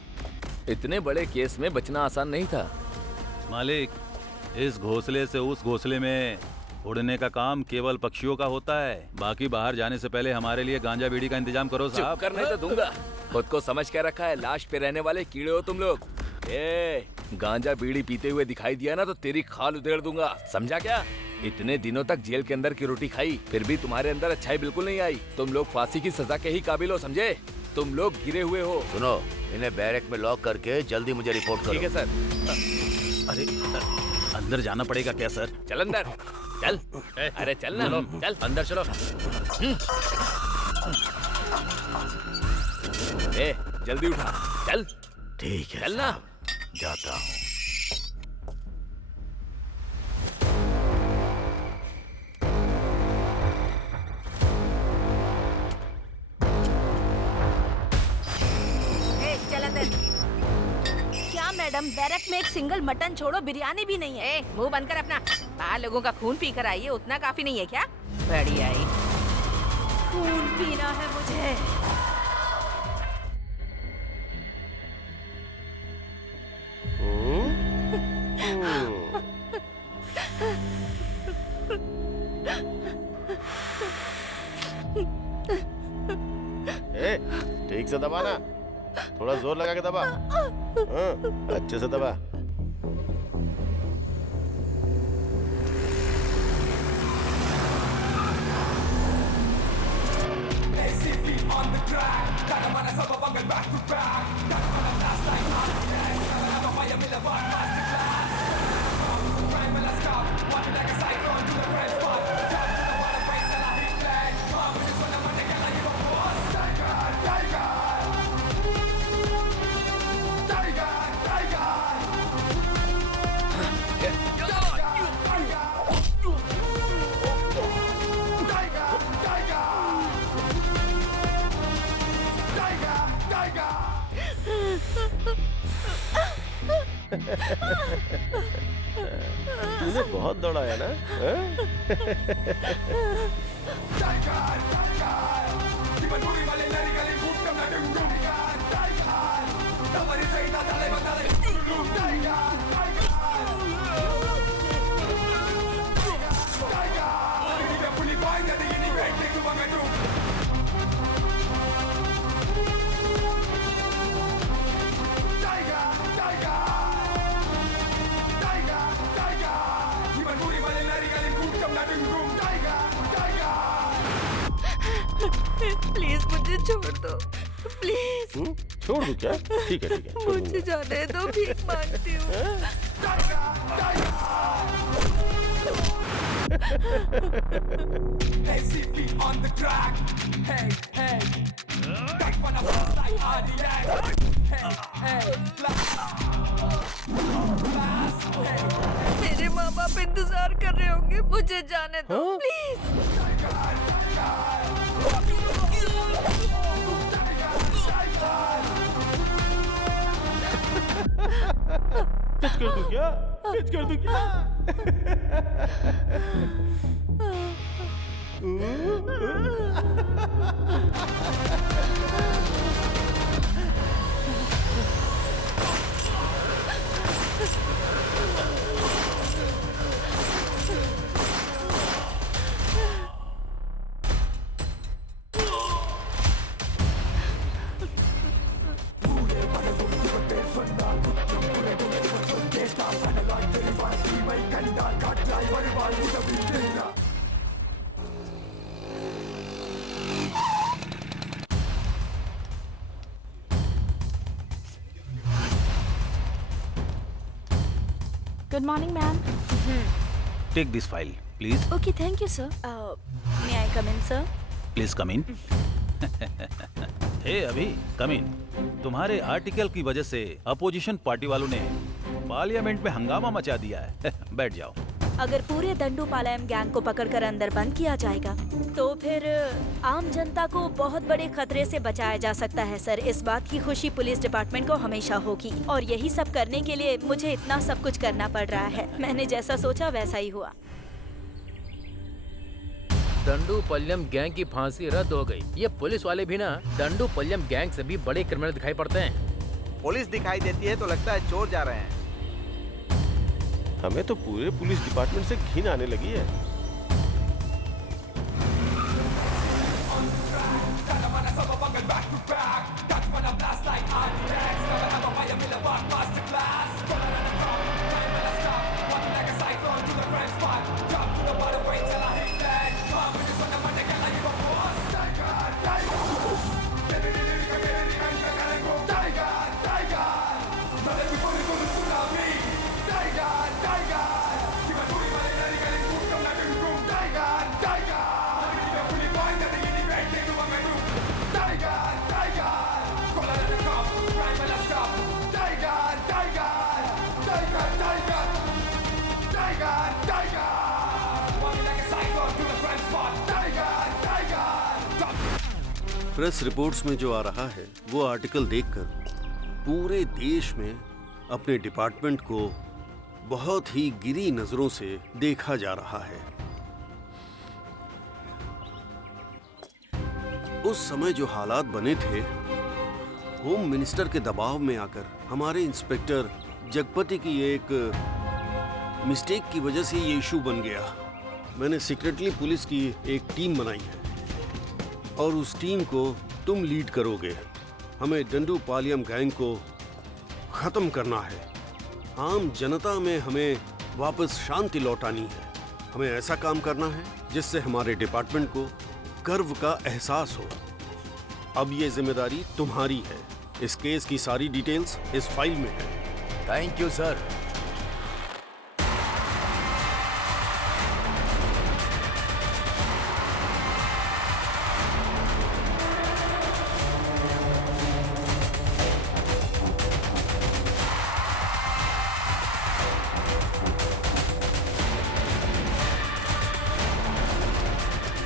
इतने बड़े केस में बचना आसान नहीं था। मालिक, इस घोंसले से उस घोंसले में उड़ने का काम केवल पक्षियों का होता है। बाकी बाहर जाने से पहले हमारे लिए गांजा बीड़ी का इंतजाम करो साहब। चुप करने तो दूंगा। खुद को समझ के रखा है लाश पे रहने वाले कीड़े हो तुम लोग। गांजा बीड़ी पीते हुए दिखाई दिया ना तो तेरी खाल उधेड़ दूंगा, समझा क्या? इतने दिनों तक जेल के अंदर की रोटी खाई, फिर भी तुम्हारे अंदर अच्छाई बिल्कुल नहीं आई। तुम लोग फांसी की सजा के ही काबिल हो, समझे? तुम लोग गिरे हुए हो। सुनो, इन्हें बैरक में लॉक करके जल्दी मुझे रिपोर्ट करो। ठीक है सर। अरे अंदर जाना पड़ेगा क्या सर? चल अंदर, चल। अरे चल ना, चल अंदर चलो। जल्दी उठा, चल। ठीक है, चल ना। जाता हूँ। क्या मैडम, बैरक में एक सिंगल मटन छोड़ो बिरयानी भी नहीं है। मुंह बंद कर अपना। बाहर लोगों का खून पी कर आई है, उतना काफी नहीं है क्या? बड़ी आई। खून पीना है मुझे। ठीक से दबाना, थोड़ा जोर लगा के दबा। अच्छे से दबा। तूने बहुत दौड़ाया ना? प्लीज मुझे छोड़ दो, प्लीज। छोड़ दूं क्या? ठीक है ठीक है, छोड़ मुझे दूंगा। जाने दो, भीख मांगती हूँ। मेरे माँ बाप इंतजार कर रहे होंगे, मुझे जाने दो प्लीज। टच कर दूं क्या? टच कर दूं क्या? Good morning, ma'am. Take this file please. Okay, thank you, sir. May I come in, sir? Please come in. Hey अभी कम इन। तुम्हारे आर्टिकल की वजह से अपोजिशन पार्टी वालों ने पार्लियामेंट में हंगामा मचा दिया है। बैठ जाओ। अगर पूरे दंडुपालयम गैंग को पकड़कर अंदर बंद किया जाएगा तो फिर आम जनता को बहुत बड़े खतरे से बचाया जा सकता है सर। इस बात की खुशी पुलिस डिपार्टमेंट को हमेशा होगी और यही सब करने के लिए मुझे इतना सब कुछ करना पड़ रहा है। मैंने जैसा सोचा वैसा ही हुआ। दंडुपल्यम गैंग की फांसी रद्द हो गई। ये पुलिस वाले भी ना दंडुपल्यम गैंग से भी बड़े क्रिमिनल दिखाई पड़ते हैं। पुलिस दिखाई देती है तो लगता है चोर जा रहे हैं। हमें तो पूरे पुलिस डिपार्टमेंट से घिन आने लगी है। प्रेस रिपोर्ट्स में जो आ रहा है वो आर्टिकल देखकर पूरे देश में अपने डिपार्टमेंट को बहुत ही गिरी नजरों से देखा जा रहा है। उस समय जो हालात बने थे, होम मिनिस्टर के दबाव में आकर हमारे इंस्पेक्टर जगपति की एक मिस्टेक की वजह से ये इशू बन गया। मैंने सीक्रेटली पुलिस की एक टीम बनाई है और उस टीम को तुम लीड करोगे। हमें दंडुपालयम गैंग को खत्म करना है। आम जनता में हमें वापस शांति लौटानी है। हमें ऐसा काम करना है जिससे हमारे डिपार्टमेंट को गर्व का एहसास हो। अब ये जिम्मेदारी तुम्हारी है। इस केस की सारी डिटेल्स इस फाइल में है। Thank you sir.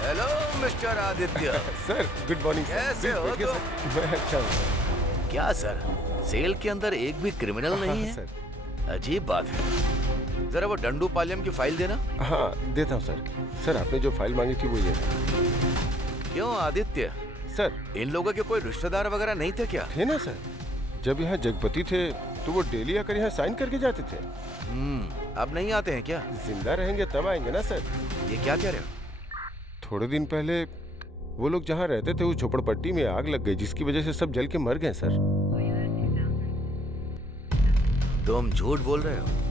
Hello mister Aditya. Sir good morning. कैसे हो तुम? मैं अच्छा हूँ। क्या सर, सेल के अंदर एक भी क्रिमिनल नहीं है? सर अजीब बात है। जरा वो डंडू पालियम की फाइल देना। हाँ देता हूँ सर। सर आपने जो फाइल मांगी थी वो ये है। क्यों आदित्य, सर इन लोगों के कोई रिश्तेदार वगैरह नहीं थे क्या? थे ना सर, जब यहाँ जगपति थे तो वो डेली आकर यहाँ साइन करके जाते थे। अब नहीं आते हैं क्या? जिंदा रहेंगे तब आएंगे ना सर। ये क्या कह रहे हो? थोड़े दिन पहले वो लोग जहाँ रहते थे उस झोपड़पट्टी में आग लग गई, जिसकी वजह से सब जल के मर गए सर। तुम झूठ बोल रहे हो?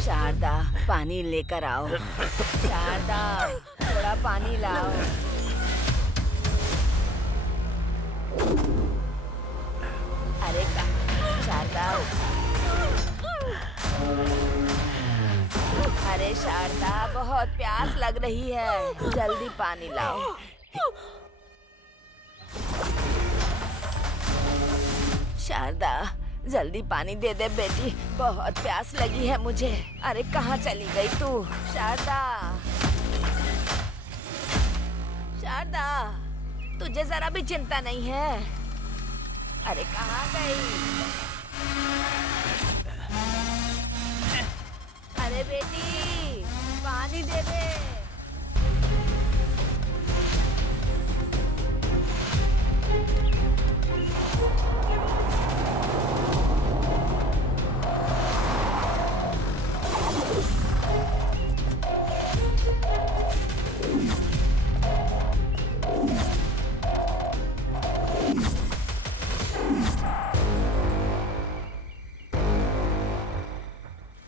शारदा पानी लेकर आओ। शारदा थोड़ा पानी लाओ। अरे शारदा, अरे शारदा बहुत प्यास लग रही है, जल्दी पानी लाओ। शारदा जल्दी पानी दे दे बेटी, बहुत प्यास लगी है मुझे। अरे कहाँ चली गई तू? शारदा, शारदा तुझे जरा भी चिंता नहीं है? अरे कहाँ गई? अरे बेटी पानी दे दे।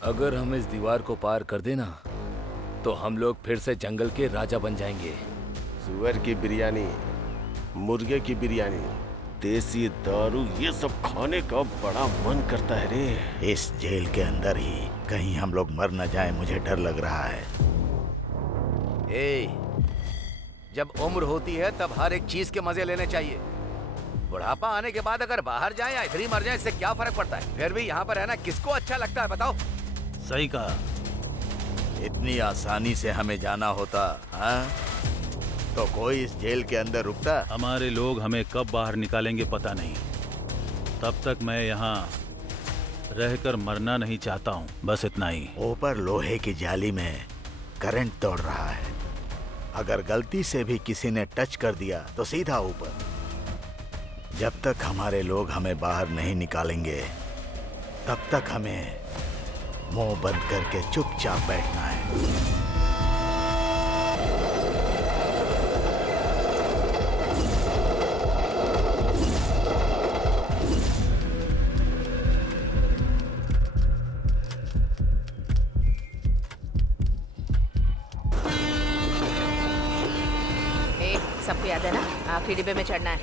अगर हम इस दीवार को पार कर देना तो हम लोग फिर से जंगल के राजा बन जाएंगे। सुअर की बिरयानी, मुर्गे की बिरयानी, देसी दारू, ये सब खाने का बड़ा मन करता है रे। इस जेल के अंदर ही कहीं हम लोग मर न जाए, मुझे डर लग रहा है। जब उम्र होती है तब हर एक चीज के मजे लेने चाहिए। बुढ़ापा आने के बाद अगर बाहर जाए या इधर ही मर जाए, इससे क्या फर्क पड़ता है? फिर भी यहाँ पर रहना किसको अच्छा लगता है बताओ? सही कहा। इतनी आसानी से हमें जाना होता हाँ? तो कोई इस जेल के अंदर रुकता? हमारे लोग हमें कब बाहर निकालेंगे पता नहीं। तब तक मैं यहाँ रहकर मरना नहीं चाहता हूँ, बस इतना ही। ऊपर लोहे की जाली में करंट दौड़ रहा है, अगर गलती से भी किसी ने टच कर दिया तो सीधा ऊपर। जब तक हमारे लोग हमें बाहर नहीं निकालेंगे तब तक हमें मुंह बंद करके चुपचाप बैठना है। सबको याद है ना, आखिरी डिब्बे में चढ़ना है।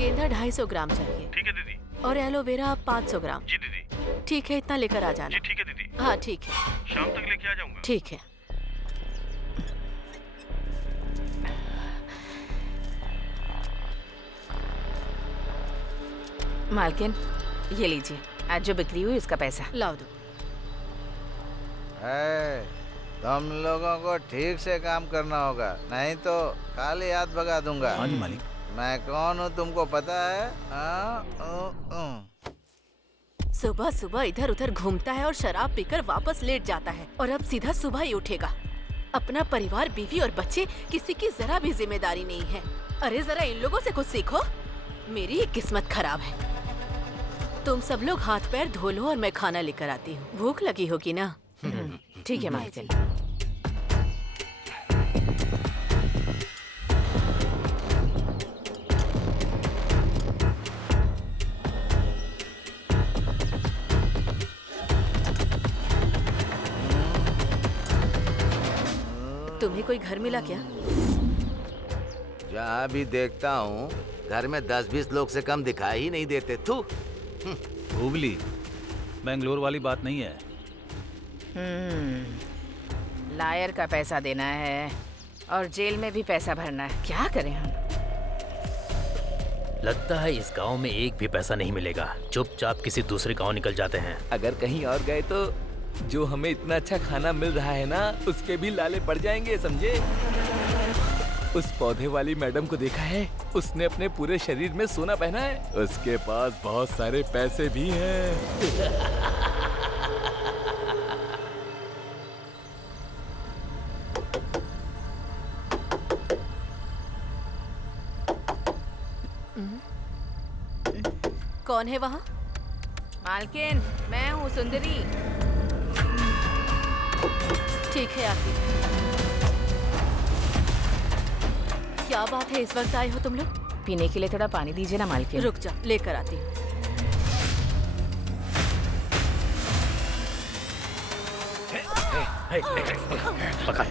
गेंदा 250 ग्राम चाहिए। ठीक है दीदी। और एलोवेरा 500 ग्राम। जी दीदी। ठीक है, इतना लेकर आ जाना। जी ठीक है दीदी। हाँ ठीक है, शाम तक लेके आ जाऊंगा। ठीक है। मालकिन, ये लीजिए, आज जो बिक्री हुई उसका पैसा। लाओ दो। तुम लोगों को ठीक से काम करना होगा, नहीं तो खाली हाथ भगा दूंगा। हाँ जी मालिक। मैं कौन हूँ तुमको पता है? सुबह सुबह इधर उधर घूमता है और शराब पीकर वापस लेट जाता है, और अब सीधा सुबह ही उठेगा। अपना परिवार, बीवी और बच्चे, किसी की जरा भी जिम्मेदारी नहीं है। अरे जरा इन लोगों से कुछ सीखो। मेरी ही किस्मत खराब है। तुम सब लोग हाथ पैर धो लो और मैं खाना लेकर आती हूँ। भूख लगी होगी ना? ठीक है मालकिन। तुम्हें कोई घर मिला क्या? जहाँ भी देखता हूँ घर में 10-20 लोग से कम दिखाई ही नहीं देते। तू हुबली, बेंगलोर वाली बात नहीं है। लायर का पैसा देना है और जेल में भी पैसा भरना है। क्या करें हम? लगता है इस गांव में एक भी पैसा नहीं मिलेगा। चुपचाप किसी दूसरे गांव निकल जाते हैं। अगर कहीं और गए तो जो हमें इतना अच्छा खाना मिल रहा है ना, उसके भी लाले पड़ जाएंगे, समझे? उस पौधे वाली मैडम को देखा है? उसने अपने पूरे शरीर में सोना पहना है। उसके पास बहुत सारे पैसे भी हैं। कौन है वहाँ? मालकिन, मैं हूँ सुंदरी। ठीक है आती। क्या बात है, इस वक्त आए हो तुम लोग? पीने के लिए थोड़ा पानी दीजिए ना मालकिन। रुक जा, लेकर आती हूँ। पका।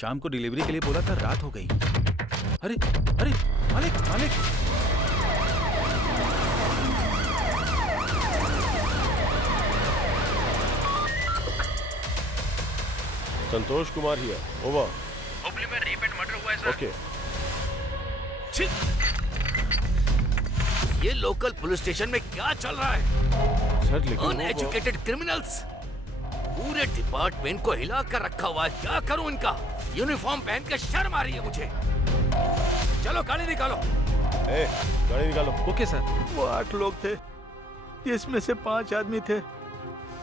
शाम को डिलीवरी के लिए बोला था, रात हो गई। अरे अरे मालिक मालिक, संतोष कुमार हियर, ओवर। हुबली में रेप एंड मर्डर हुआ है सर। ओके। ये लोकल पुलिस स्टेशन में क्या चल रहा है? सर लेकिन अनएजुकेटेड क्रिमिनल्स पूरे डिपार्टमेंट को हिला कर रखा हुआ है। क्या करूं इनका? यूनिफॉर्म पहन के शर्म आ रही है मुझे। चलो गाड़ी निकालो। गाड़ी निकालो। Okay sir. वो 8 लोग थे, जिसमें से 5 आदमी थे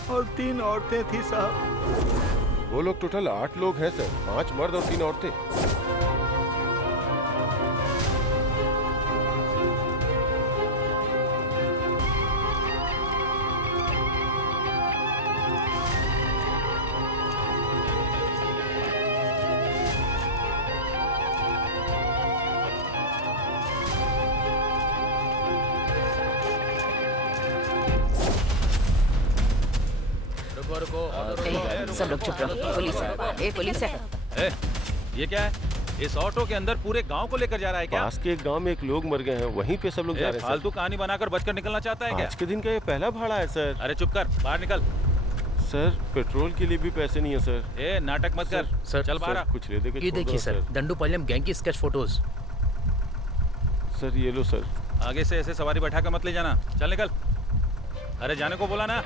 और 3 औरतें थी साहब। वो लोग टोटल 8 लोग हैं सर, 5 मर्द और 3 औरतें। सब लोग चुप रहो। पुलिस है। पुलिस है। ये क्या है? इस ऑटो के अंदर पूरे गांव को लेकर जा रहा है क्या? पास के एक गांव में एक लोग मर गए हैं, वहीं पे सब लोग जा रहे हैं। फालतू कहानी बनाकर बचकर निकलना चाहता है क्या? आज के दिन का ये पहला भाड़ा है सर। अरे चुप कर, बाहर निकल। सर पेट्रोल के लिए भी पैसे नहीं है सर। नाटक मत कर। सर चल बाहर। कुछ ले दे के ये देखिए सर, दंडोपालयम गैंग की स्केच फोटोज। सर ये लो सर। आगे से ऐसे सवारी बैठा कर मत ले जाना। चल निकल। अरे जाने को बोला ना।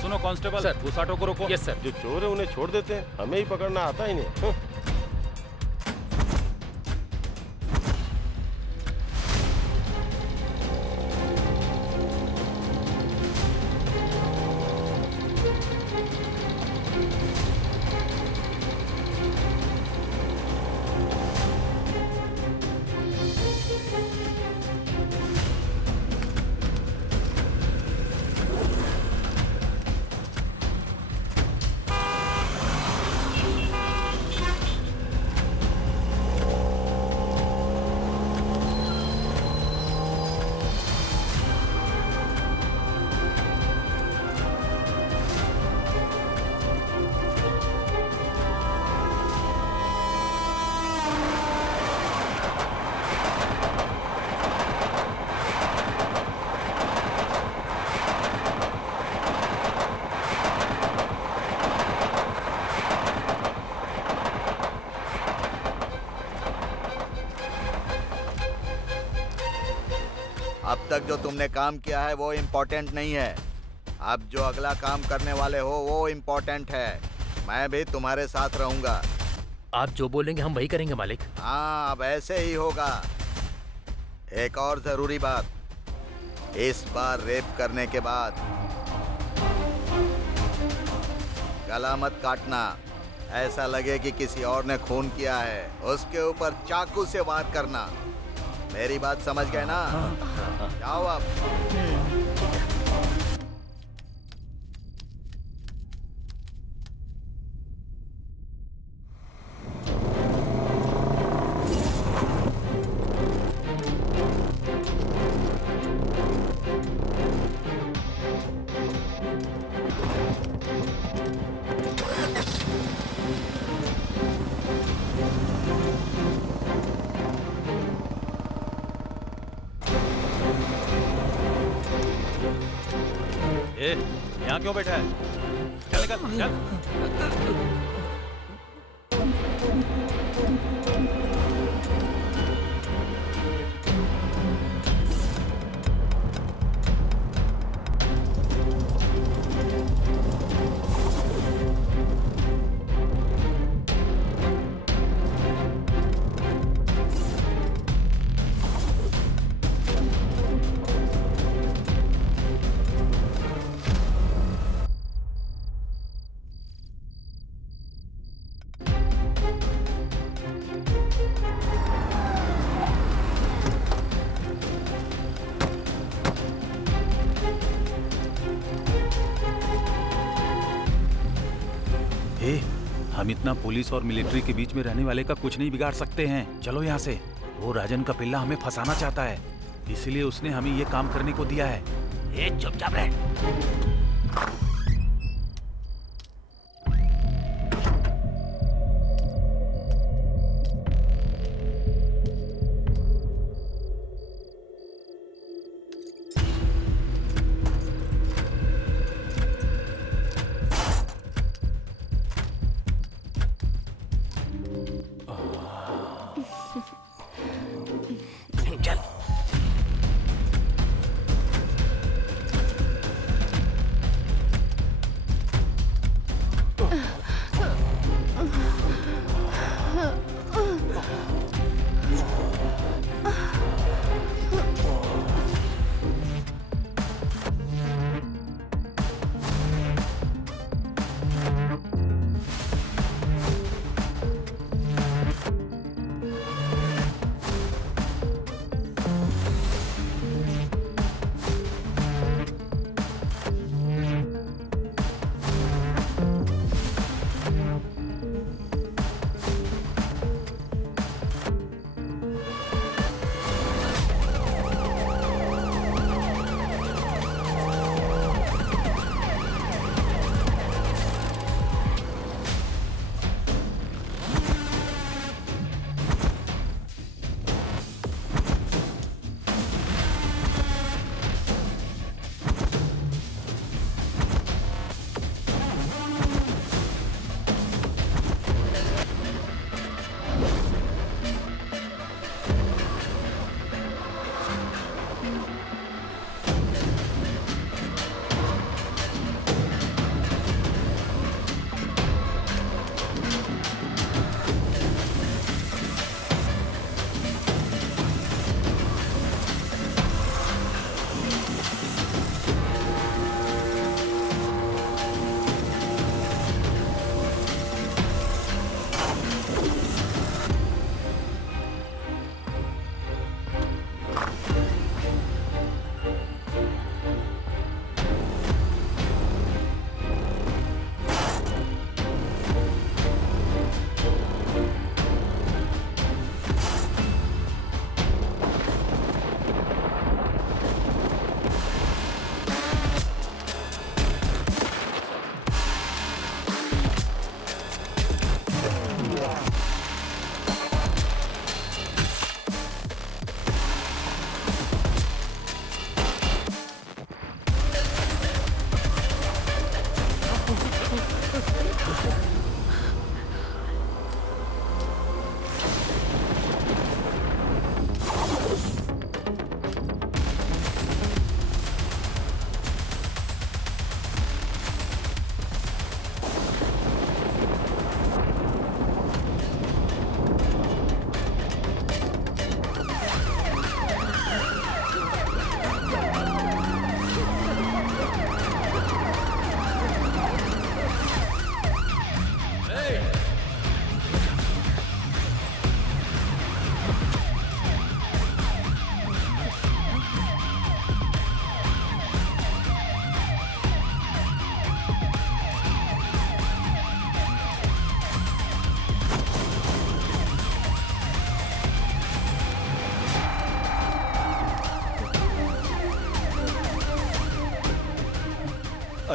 सुनो कांस्टेबल, सर उस ऑटो को रोको। Yes sir. जो चोर है उन्हें छोड़ देते हैं, हमें ही पकड़ना आता ही नहीं। अब तक जो तुमने काम किया है वो इम्पोर्टेंट नहीं है। अब जो अगला काम करने वाले हो वो इम्पोर्टेंट है। मैं भी तुम्हारे साथ रहूंगा। आप जो बोलेंगे हम वही करेंगे मालिक। हाँ, अब ऐसे ही होगा। एक और जरूरी बात, इस बार रेप करने के बाद गला मत काटना। ऐसा लगे कि किसी और ने खून किया है, उसके ऊपर चाकू से वार करना। मेरी बात समझ गए ना? जाओ अब। यहाँ क्यों बैठा है? चल निकल, चल। हम इतना पुलिस और मिलिट्री के बीच में रहने वाले का कुछ नहीं बिगाड़ सकते हैं। चलो यहाँ से। वो राजन का पिल्ला हमें फंसाना चाहता है, इसलिए उसने हमें ये काम करने को दिया है। चुपचाप रह।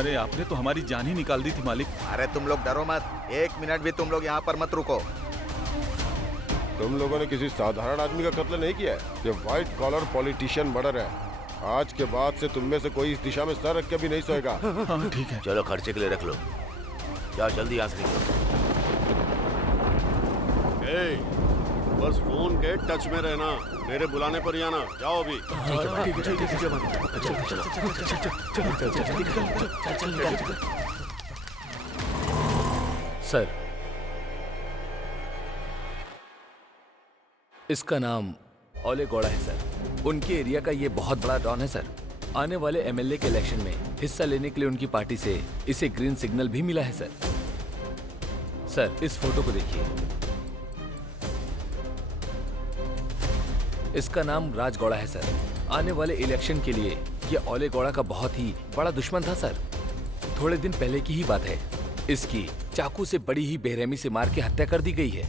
अरे आपने तो हमारी जान ही निकाल दी थी मालिक। अरे तुम लोग डरो मत, 1 मिनट भी तुम लोग यहाँ पर मत रुको। तुम लोगों ने किसी साधारण आदमी का कत्ल नहीं किया है, ये व्हाइट कॉलर पॉलिटिशियन मर्डर है। आज के बाद से तुम में से कोई इस दिशा में सर रख के भी नहीं सोएगा। हाँ ठीक है। चलो खर्चे के लिए रख लो, जाओ जल्दी यहाँ से निकलो। बस फोन के टच में रहना, मेरे बुलाने पर ही आना। जाओ अभी। सर, इसका नाम ओले गौड़ा है सर। उनके एरिया का ये बहुत बड़ा डॉन है सर। आने वाले एमएलए के इलेक्शन में हिस्सा लेने के लिए उनकी पार्टी से इसे ग्रीन सिग्नल भी मिला है सर। सर, इस फोटो को देखिए। इसका नाम राज गौड़ा है सर। आने वाले इलेक्शन के लिए ये ओले गौड़ा का बहुत ही बड़ा दुश्मन था सर। थोड़े दिन पहले की ही बात है, इसकी चाकू से बड़ी ही बेरहमी से मार के हत्या कर दी गई है।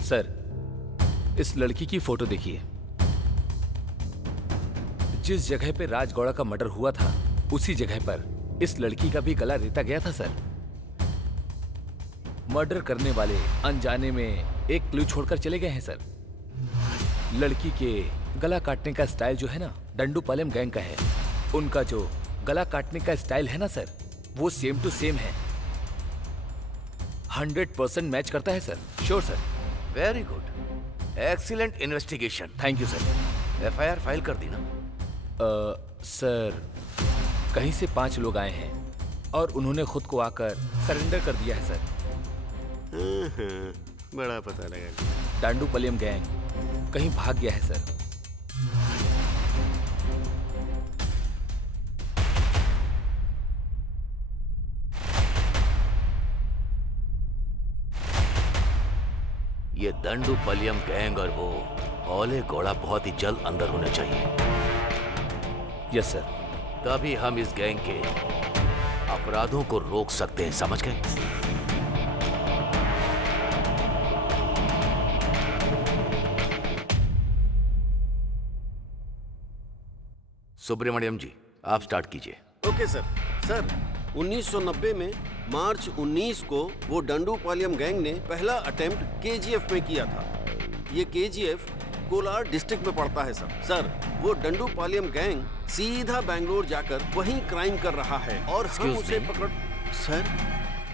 सर, इस लड़की की फोटो देखिए। जिस जगह पे राज गौड़ा का मर्डर हुआ था, उसी जगह पर इस लड़की का भी गला रेता गया था सर। मर्डर करने वाले अनजाने में एक क्लू छोड़कर चले गए हैं सर। लड़की के गला काटने का स्टाइल जो है ना, डंडूपालम गैंग का है। उनका जो गला काटने का स्टाइल है ना सर, वो सेम टू सेम है। 100% मैच करता है sir. Sure sir. Very good, excellent investigation. Thank you sir. FIR file कर दी ना? सर, कहीं से 5 लोग आए हैं और उन्होंने खुद को आकर सरेंडर कर दिया है सर। बड़ा पता लगा। डांडूपलियम गैंग कहीं भाग गया है सर। ये दंडूपलियम गैंग और वो ओले गौड़ा बहुत ही जल्द अंदर होने चाहिए। Yes sir. तभी हम इस गैंग के अपराधों को रोक सकते हैं, समझ गए? सुब्रमण्यम जी, आप स्टार्ट कीजिए। Okay sir. सर, 1990 में मार्च 19 को वो डंडूपालयम गैंग ने पहला अटेम्प्ट केजीएफ में किया था। ये केजीएफ कोलार डिस्ट्रिक्ट में पड़ता है सर। सर, वो डंडूपालयम गैंग सीधा बैंगलोर जाकर वहीं क्राइम कर रहा है और हम उसे पकड़। सर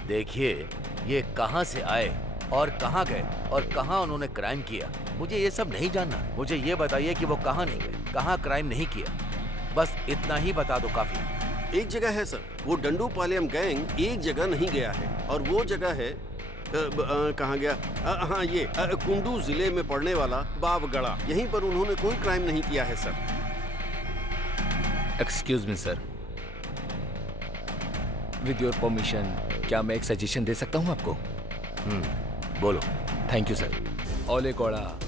देखिए, ये कहां से आए और कहां गए और कहां उन्होंने क्राइम किया, मुझे ये सब नहीं जानना। मुझे ये बताइए कि वो कहां नहीं गए, कहां क्राइम नहीं किया, बस इतना ही बता दो काफी। एक जगह है सर, वो डंडूपालयम गैंग एक जगह नहीं गया है और वो जगह है कहाँ गया? हाँ, ये कुंडू जिले में पड़ने वाला बावगढ़ा। यहीं पर उन्होंने कोई क्राइम नहीं किया है sir. Excuse me sir, with your permission क्या मैं एक सजेशन दे सकता हूँ आपको? बोलो। Thank you sir. ओले गौड़ा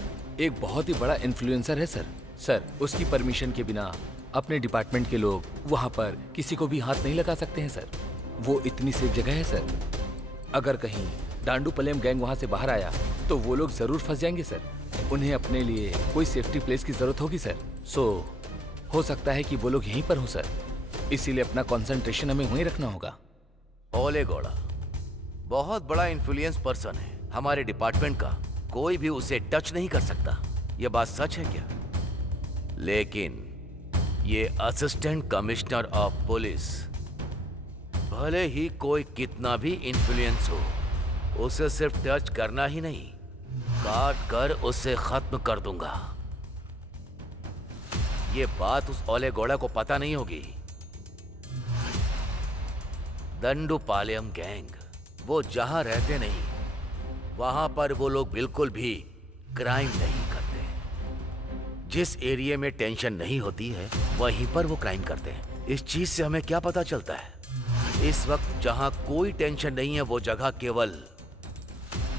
एक बहुत ही बड़ा इन्फ्लुएंसर है सर। सर, उसकी परमिशन के बिना अपने डिपार्टमेंट के लोग वहां पर किसी को भी हाथ नहीं लगा सकते हैं सर। वो इतनी सेफ जगह है सर। अगर कहीं डांडूपलियम गैंग वहां से बाहर आया तो वो लोग जरूर फंस जाएंगे सर। उन्हें अपने लिए कोई सेफ्टी प्लेस की जरूरत होगी सर। हो सकता है कि वो लोग यहीं पर हो सर। इसीलिए अपना कंसंट्रेशन हमें वहीं रखना होगा। ओले गौड़ा बहुत बड़ा इन्फ्लुएंस पर्सन है हमारे डिपार्टमेंट का, कोई भी उसे टच नहीं कर सकता। ये बात सच है क्या? लेकिन ये असिस्टेंट कमिश्नर ऑफ पुलिस, भले ही कोई कितना भी इन्फ्लुएंस हो, उसे सिर्फ टच करना ही नहीं, काट कर उसे खत्म कर दूंगा। ये बात उस ओले गौड़ा को पता नहीं होगी। दंडूपालयम गैंग वो जहां रहते नहीं, वहां पर वो लोग बिल्कुल भी क्राइम नहीं करते। जिस एरिया में टेंशन नहीं होती है वहीं पर वो क्राइम करते हैं। इस चीज से हमें क्या पता चलता है? इस वक्त जहां कोई टेंशन नहीं है वो जगह केवल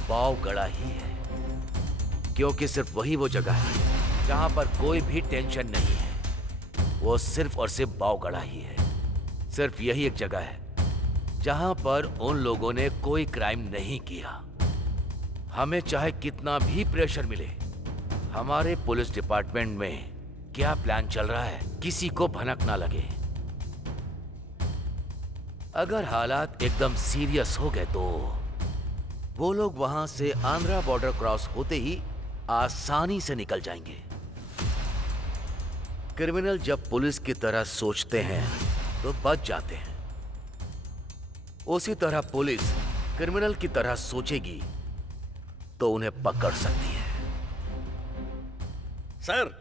बावगढ़ा ही है, क्योंकि सिर्फ वही वो जगह है जहां पर कोई भी टेंशन नहीं है। वो सिर्फ और सिर्फ बावगढ़ा ही है। सिर्फ यही एक जगह है जहां पर उन लोगों ने कोई क्राइम नहीं किया। हमें चाहे कितना भी प्रेशर मिले, हमारे पुलिस डिपार्टमेंट में क्या प्लान चल रहा है किसी को भनक ना लगे। अगर हालात एकदम सीरियस हो गए तो वो लोग वहां से आंध्रा बॉर्डर क्रॉस होते ही आसानी से निकल जाएंगे। क्रिमिनल जब पुलिस की तरह सोचते हैं तो बच जाते हैं, उसी तरह पुलिस क्रिमिनल की तरह सोचेगी तो उन्हें पकड़ सकती है। सर,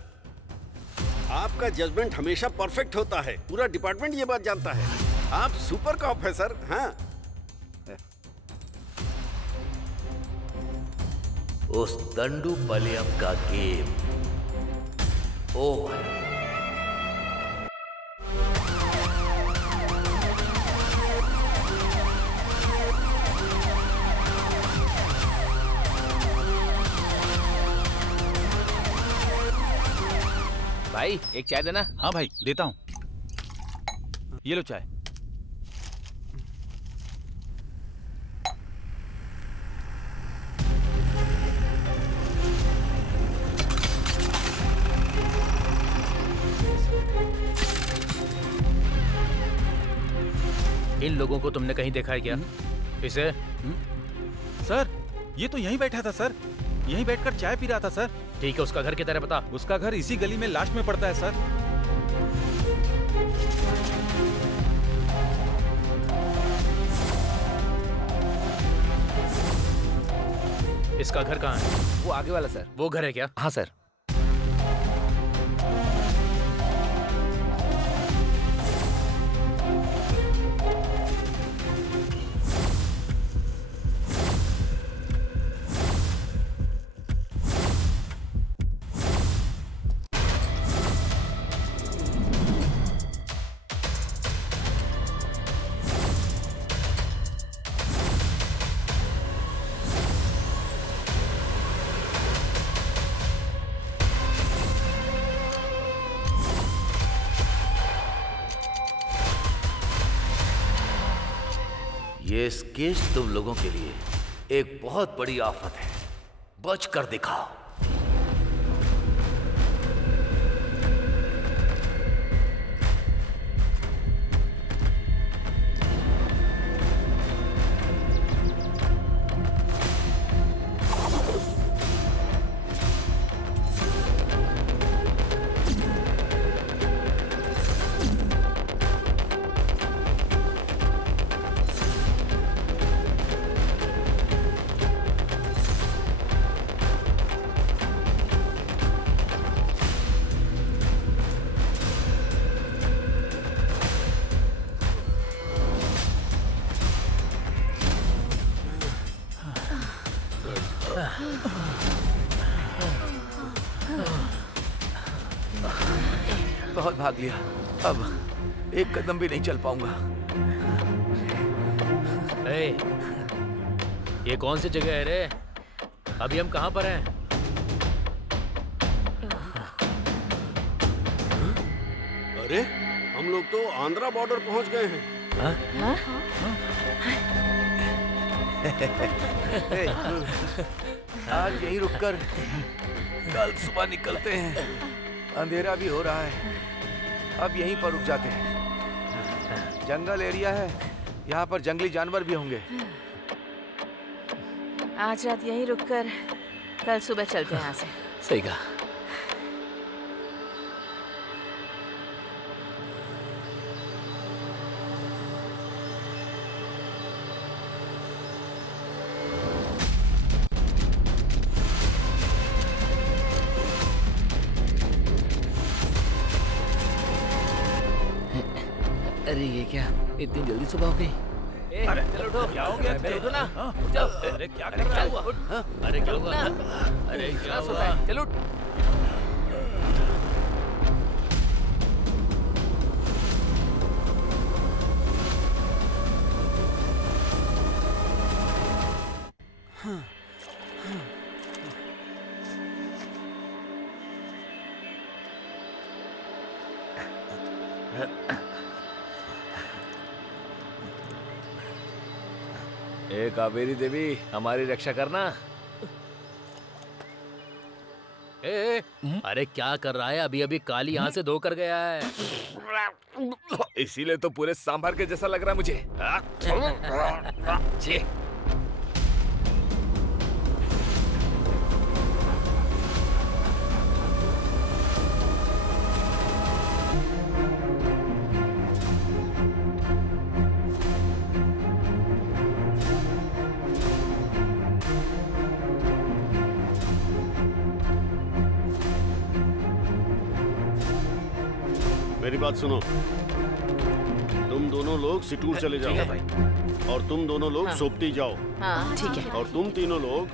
आपका जजमेंट हमेशा परफेक्ट होता है, पूरा डिपार्टमेंट ये बात जानता है। आप सुपर कॉप है सर। हाँ, उस दंडू पलेयम का गेम ओवर। भाई एक चाय देना। हाँ भाई देता हूँ, ये लो चाय। इन लोगों को तुमने कहीं देखा है क्या? इसे? सर ये तो यहीं बैठा था सर, यहीं बैठकर चाय पी रहा था सर। ठीक है, उसका घर किधर है पता? उसका घर इसी गली में लास्ट में पड़ता है सर। इसका घर कहाँ है? वो आगे वाला सर। वो घर है क्या? हाँ सर। ये केस तुम लोगों के लिए एक बहुत बड़ी आफत है, बच कर दिखाओ। बहुत भाग लिया, अब एक कदम भी नहीं चल पाऊंगा। ये कौन सी जगह है रे? अभी हम कहाँ पर हैं? अरे हम लोग तो आंध्रा बॉर्डर पहुंच गए हैं। आज यहीं रुककर कल सुबह निकलते हैं। अंधेरा भी हो रहा है, अब यहीं पर रुक जाते हैं। जंगल एरिया है, यहाँ पर जंगली जानवर भी होंगे। आज रात यहीं रुककर कल सुबह चलते हैं यहाँ से। सही कहा। अरे ये क्या, इतनी जल्दी सुबह हो गई? अरे चलो उठो। क्या हो गया? उठो ना। जाओ। अरे क्या कर रहा है? अरे क्या हुआ? अरे क्या हुआ? चलो उठ। ए कावेरी देवी, हमारी रक्षा करना। ए बे? अरे क्या कर रहा है? अभी अभी काली यहाँ से धोकर गया है। इसीलिए तो पूरे सांभर के जैसा लग रहा है मुझे। छी। मेरी बात सुनो, तुम दोनों लोग सिटूर चले जाओ और तुम दोनों लोग सोपती जाओ। हाँ ठीक है। और तुम तीनों लोग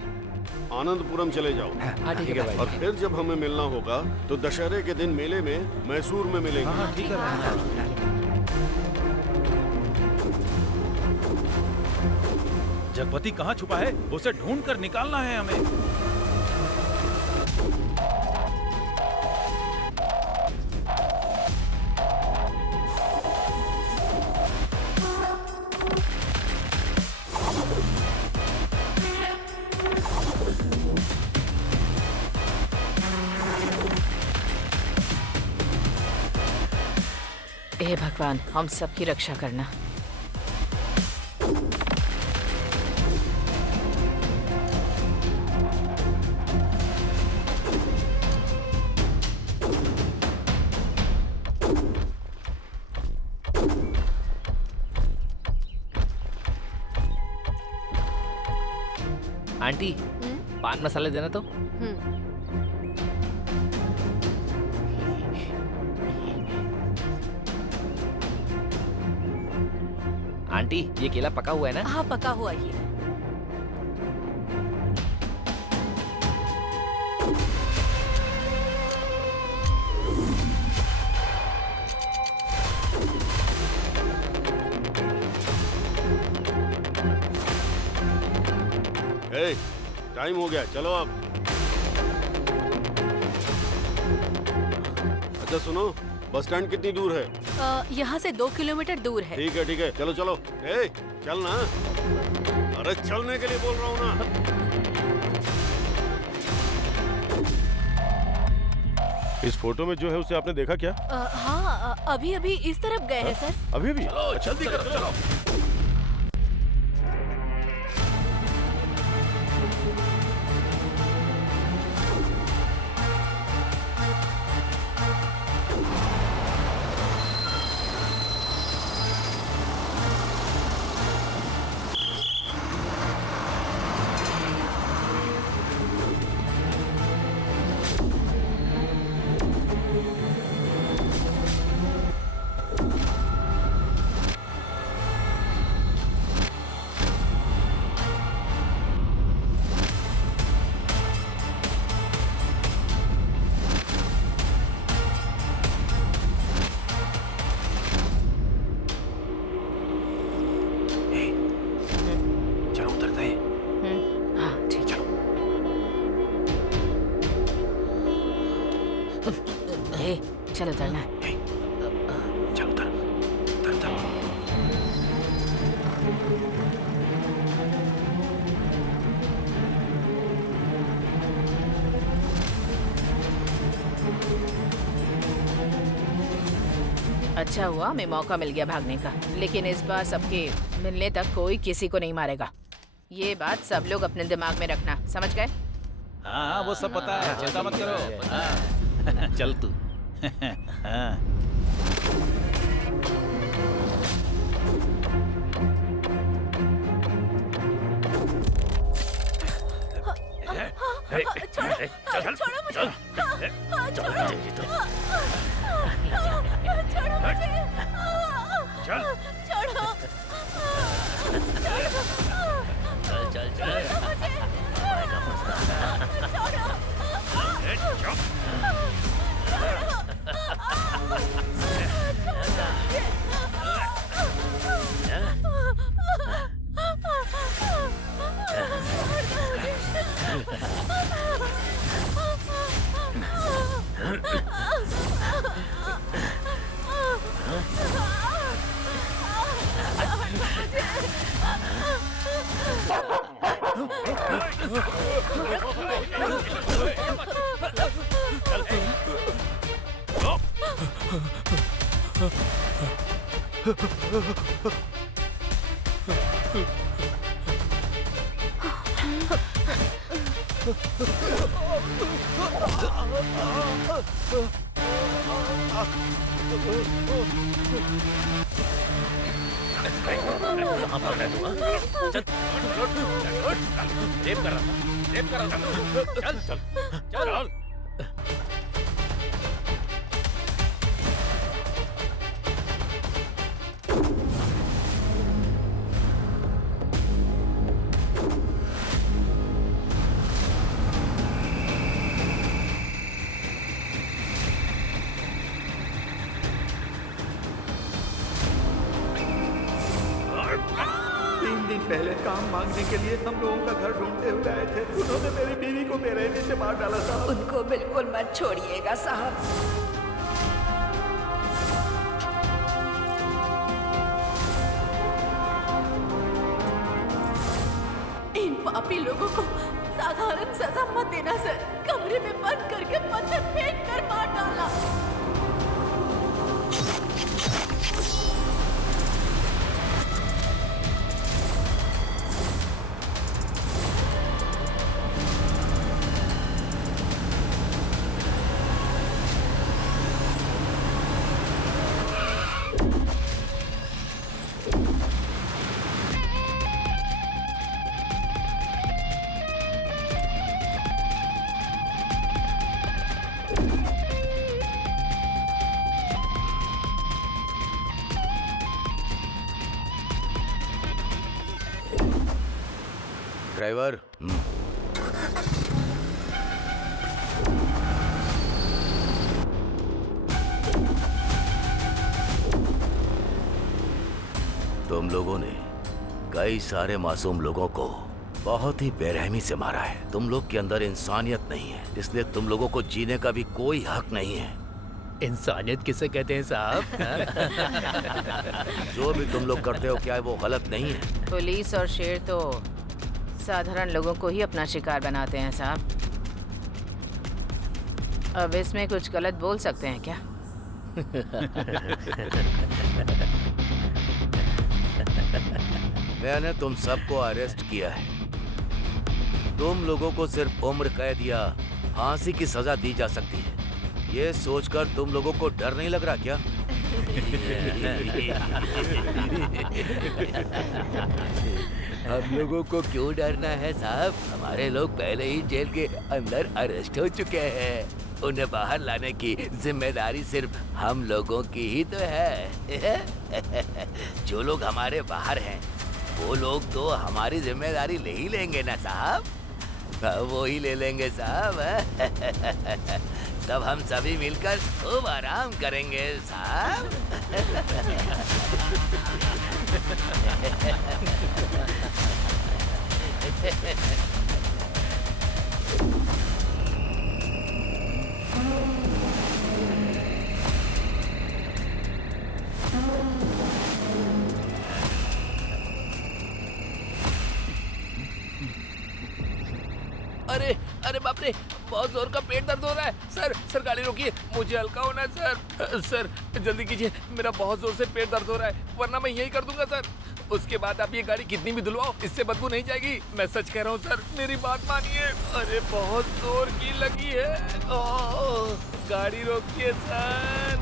आनंदपुरम चले जाओ। ठीक है भाई। और फिर जब हमें मिलना होगा तो दशहरे के दिन मेले में मैसूर में मिलेंगे। ठीक है। जगपति कहाँ छुपा है? उसे ढूंढ कर निकालना है हमें। हे भगवान, हम सबकी रक्षा करना। आंटी, पान मसाले देना तो। आंटी, ये केला पका हुआ है ना? हाँ पका हुआ ये। ए, टाइम हो गया, चलो अब। अच्छा सुनो, बस स्टैंड कितनी दूर है? यहाँ से 2 किलोमीटर दूर है। ठीक है, चलो चलो। ए, चल ना। अरे चलने के लिए बोल रहा हूँ ना। इस फोटो में जो है उसे आपने देखा क्या? हाँ अभी अभी इस तरफ गए हैं सर। अभी भी? चलो जल्दी करो, चलो। चलो उतरना। चलो उतर, उतर, उतर। अच्छा हुआ हमें मौका मिल गया भागने का, लेकिन इस बार सबके मिलने तक कोई किसी को नहीं मारेगा। ये बात सब लोग अपने दिमाग में रखना, समझ गए? हाँ वो सब पता है, चिंता मत करो। हाँ। चल तू। हाँ। छोड़ो मुझे। कहाँ भाग रहा है तू, हाँ? चल रेप कर रहा था, रेप कर रहा था। चल चल चल पहले काम मांगने के लिए हम लोगों का घर ढूंढते हुए आए थे। उन्होंने मेरी बीवी को बेरहमी से मार डाला साहब। उनको बिल्कुल मत छोड़िएगा साहब। इन पापी लोगों को साधारण सजा मत देना सर। कमरे में बंद करके पत्थर फेंक कर मार डाला। ड्राइवर, तुम लोगों ने कई सारे मासूम लोगों को बहुत ही बेरहमी से मारा है। तुम लोग के अंदर इंसानियत नहीं है, इसलिए तुम लोगों को जीने का भी कोई हक नहीं है। इंसानियत किसे कहते हैं साहब? जो भी तुम लोग करते हो क्या वो गलत नहीं है? पुलिस और शेर तो साधारण लोगों को ही अपना शिकार बनाते हैं साहब। अब इसमें कुछ गलत बोल सकते हैं क्या? मैंने तुम सबको अरेस्ट किया है। तुम लोगों को सिर्फ उम्र कैद या फांसी की सजा दी जा सकती है। ये सोचकर तुम लोगों को डर नहीं लग रहा क्या? हम लोगों को क्यों डरना है साहब? हमारे लोग पहले ही जेल के अंदर अरेस्ट हो चुके हैं। उन्हें बाहर लाने की जिम्मेदारी सिर्फ हम लोगों की ही तो है। जो लोग हमारे बाहर हैं वो लोग तो हमारी जिम्मेदारी ले ही लेंगे ना साहब। वो ही ले लेंगे साहब। तब हम सभी मिलकर खूब आराम करेंगे साहब। अरे अरे बाप रे, बहुत जोर का पेट दर्द हो रहा है। सर गाड़ी रोकिए, मुझे हल्का होना है सर जल्दी कीजिए, मेरा बहुत जोर से पेट दर्द हो रहा है, वरना मैं यही कर दूंगा सर। उसके बाद आप ये गाड़ी कितनी भी धुलवाओ, इससे बदबू नहीं जाएगी। मैं सच कह रहा हूँ सर, मेरी बात मानिए। अरे बहुत जोर की लगी है। गाड़ी रोकिए सर।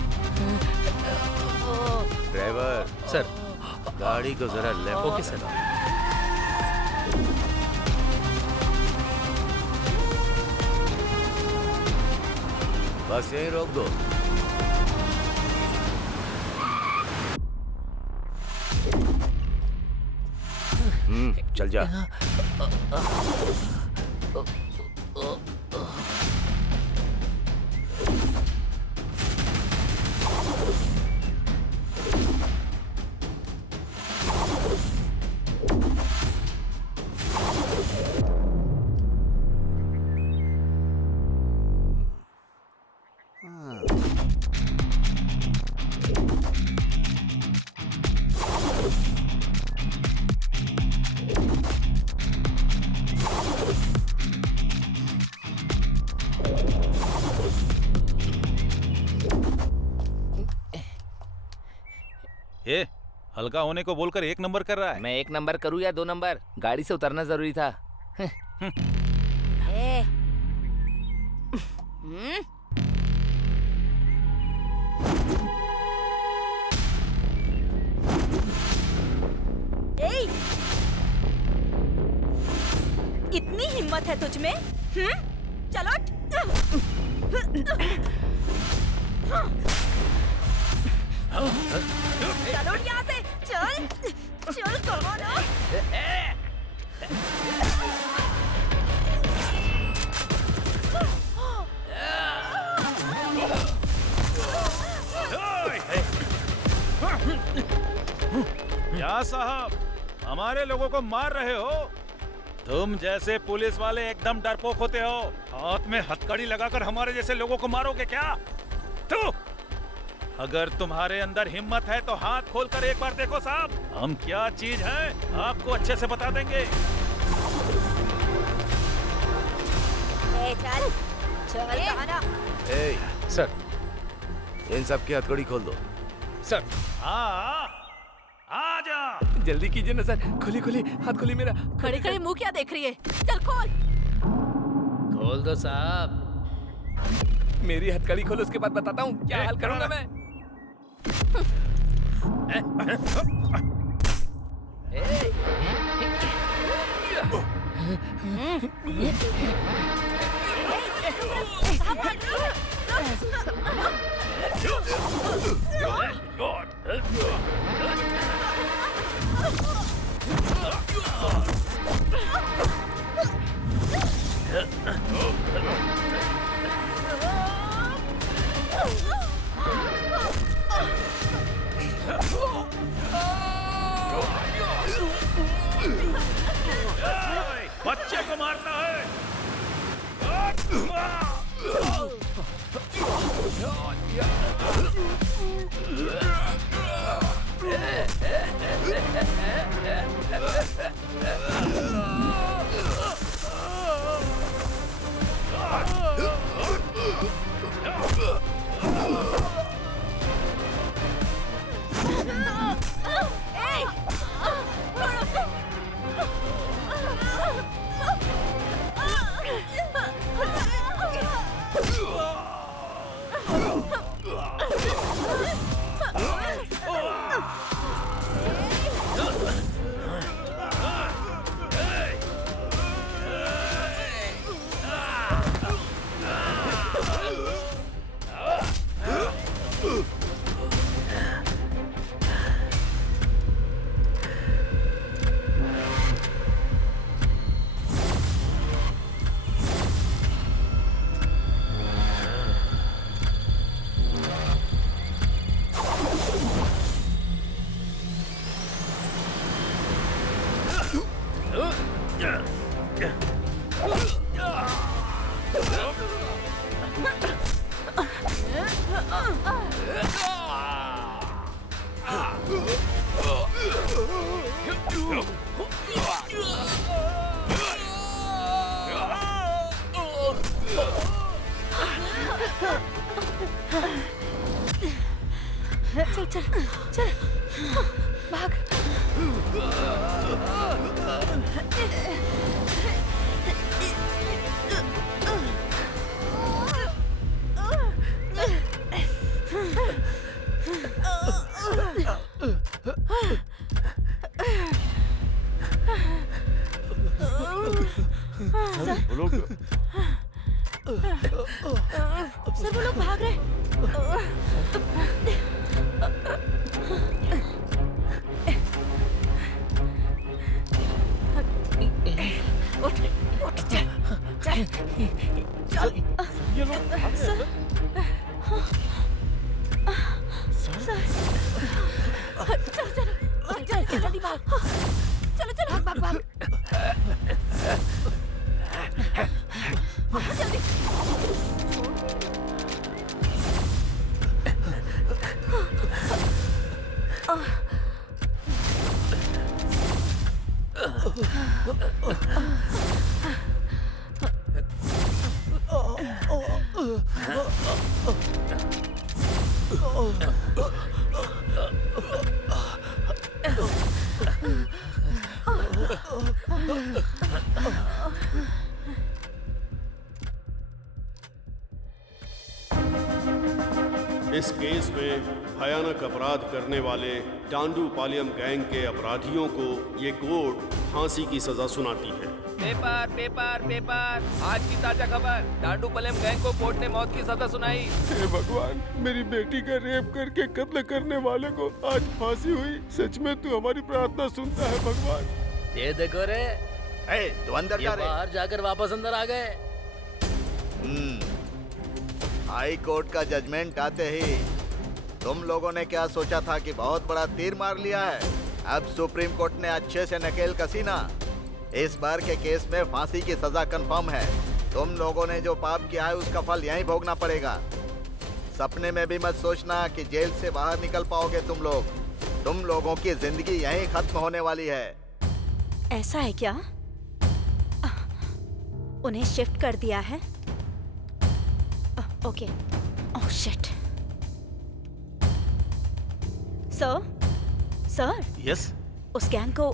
ड्राइवर सर, गाड़ी को जरा लेफ्ट। Okay sir. बस यहीं रोक दो। चल जा। ए, हल्का होने को बोलकर 1 नंबर कर रहा है। मैं 1 नंबर करूँ या 2 नंबर? गाड़ी से उतरना जरूरी था। इतनी हिम्मत है तुझ में? चलो चलो यहाँ से, चल चल कमाना। क्या साहब, हमारे लोगों को मार रहे हो? तुम जैसे पुलिस वाले एकदम डरपोक होते हो। हाथ में हथकड़ी लगाकर हमारे जैसे लोगों को मारोगे क्या? तो अगर तुम्हारे अंदर हिम्मत है तो हाथ खोलकर एक बार देखो साहब, हम क्या चीज है आपको अच्छे से बता देंगे। चल चल कहाना। सर, इन सब की हथकड़ी खोल दो। सर आ जा, जल्दी कीजिए ना सर। खोली खोली, हाथ खोली मेरा। खड़े खड़े मुंह क्या देख रही है? चल खोल। खोल दो साहब। मेरी हथकड़ी खोलो, उसके बाद बताता हूँ क्या हाल करूंगा मैं। बच्चे को मारता है। चल चल चल भाग। सर वो लोग भाग रहे। ये लोग भाग रहे हैं। चल जल्दी भाग। चलो चलो भाग भाग भाग। जल्दी। इस केस में भयानक अपराध करने वाले टांडू पालियम गैंग के अपराधियों को ये कोर्ट फांसी की सजा सुनाती है। पेपर पेपर पेपर, आज की ताजा खबर, टांडू पालियम गैंग को कोर्ट ने मौत की सजा सुनाई। हे भगवान, मेरी बेटी का रेप करके कत्ल करने वाले को आज फांसी हुई। सच में तू हमारी प्रार्थना सुनता है भगवान। ये देखो रे, तू अंदर जा रे। बाहर जाकर वापस अंदर आ गए। हाई कोर्ट का जजमेंट आते ही तुम लोगों ने क्या सोचा था कि बहुत बड़ा तीर मार लिया है? अब सुप्रीम कोर्ट ने अच्छे से नकेल कसी ना। इस बार के केस में फांसी की सजा कंफर्म है। तुम लोगों ने जो पाप किया है उसका फल यहीं भोगना पड़ेगा। सपने में भी मत सोचना कि जेल से बाहर निकल पाओगे तुम लोग। तुम लोगों की जिंदगी यहीं खत्म होने वाली है। ऐसा है क्या? उन्हें शिफ्ट कर दिया है? Okay. Oh shit. Sir yes, उस गैंग को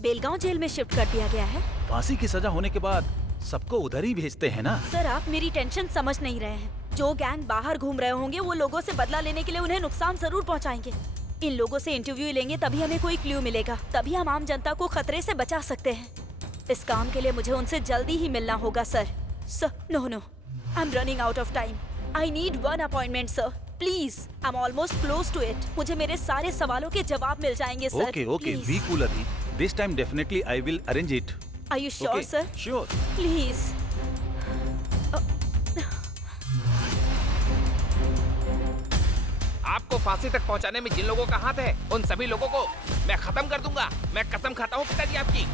बेलगांव जेल में शिफ्ट कर दिया गया है। फांसी की सजा होने के बाद सबको उधर ही भेजते हैं ना। सर आप मेरी टेंशन समझ नहीं रहे हैं। जो गैंग बाहर घूम रहे होंगे वो लोगों से बदला लेने के लिए उन्हें नुकसान जरूर पहुंचाएंगे। इन लोगों से इंटरव्यू लेंगे तभी हमें कोई क्लू मिलेगा, तभी हम आम जनता को खतरे से बचा सकते हैं। इस काम के लिए मुझे उनसे जल्दी ही मिलना होगा sir. No I am running out of time. I need one appointment sir, please. I am almost close to it. मुझे मेरे सारे सवालों के जवाब मिल जाएंगे सर। ओके, बी कूल अभी। This time definitely I will arrange it. Are you sure, sir? Sure. Please. आपको फांसी तक पहुंचाने में जिन लोगों का हाथ है, उन सभी लोगों को मैं खत्म कर दूंगा। मैं कसम खाता हूँ पिताजी आपकी।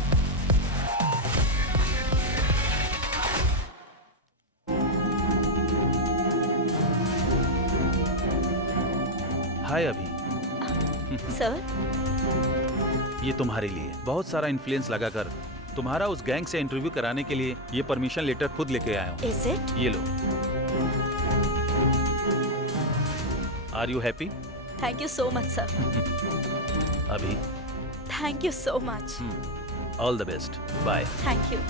हाय अभी। सर ये तुम्हारे लिए बहुत सारा इन्फ्लुएंस लगाकर तुम्हारा उस गैंग से इंटरव्यू कराने के लिए ये परमिशन लेटर खुद लेके आया हूँ। Is it? ये लो। Are you happy? Thank you so much, sir. अभी Thank you so much. All the best. Bye. Thank you.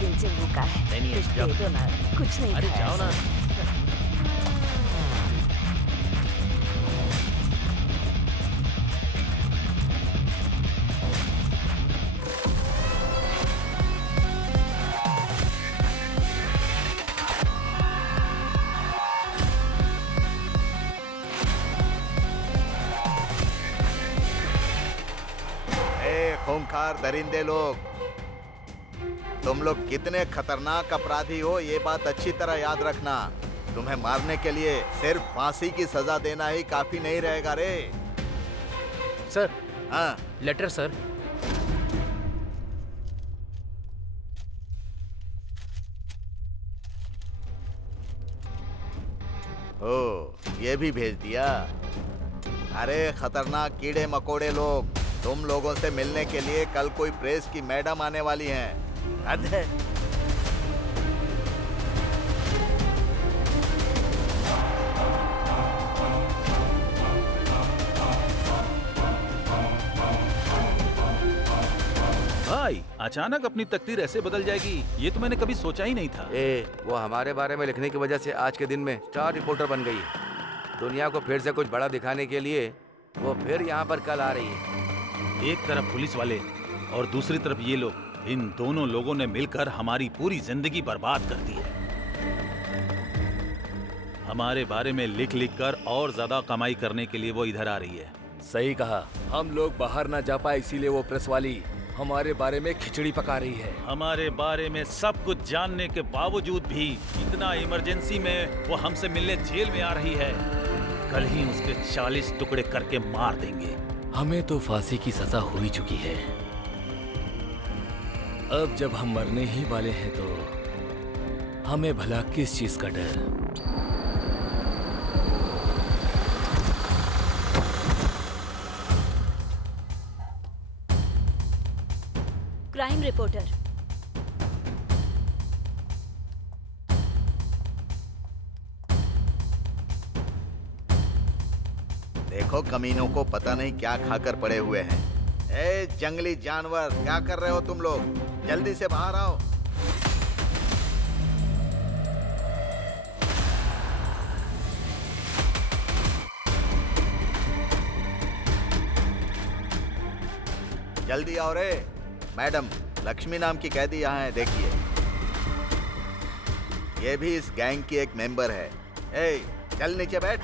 दिन से भूखा है। नहीं, कुछ दे दो ना, कुछ नहीं अरे खाया जाओ ना। खूंखार दरिंदे लोग, तुम लोग कितने खतरनाक अपराधी हो ये बात अच्छी तरह याद रखना। तुम्हें मारने के लिए सिर्फ फांसी की सजा देना ही काफी नहीं रहेगा रे। सर। हाँ लेटर सर। ओ ये भी भेज दिया। अरे खतरनाक कीड़े मकोड़े लोग, तुम लोगों से मिलने के लिए कल कोई प्रेस की मैडम आने वाली हैं। हद है। भाई अचानक अपनी तकदीर ऐसे बदल जाएगी ये तो मैंने कभी सोचा ही नहीं था। वो हमारे बारे में लिखने की वजह से आज के दिन में स्टार रिपोर्टर बन गई है। दुनिया को फिर से कुछ बड़ा दिखाने के लिए वो फिर यहाँ पर कल आ रही है। एक तरफ पुलिस वाले और दूसरी तरफ ये लोग, इन दोनों लोगों ने मिलकर हमारी पूरी जिंदगी बर्बाद कर दी है। हमारे बारे में लिख लिख कर और ज्यादा कमाई करने के लिए वो इधर आ रही है। सही कहा, हम लोग बाहर ना जा पाए इसीलिए वो प्रेस वाली हमारे बारे में खिचड़ी पका रही है। हमारे बारे में सब कुछ जानने के बावजूद भी इतना इमरजेंसी में वो हमसे मिलने जेल में आ रही है। कल ही उसके 40 टुकड़े करके मार देंगे। हमें तो फांसी की सजा हो ही चुकी है। अब जब हम मरने ही वाले हैं तो हमें भला किस चीज का डर। क्राइम रिपोर्टर, देखो कमीनों को पता नहीं क्या खाकर पड़े हुए हैं। ए जंगली जानवर, क्या कर रहे हो तुम लोग? जल्दी से बाहर आओ। जल्दी आओ रे। मैडम, लक्ष्मी नाम की कैदी यहाँ है, देखिए। ये भी इस गैंग की एक मेंबर है। ए, चल नीचे बैठ।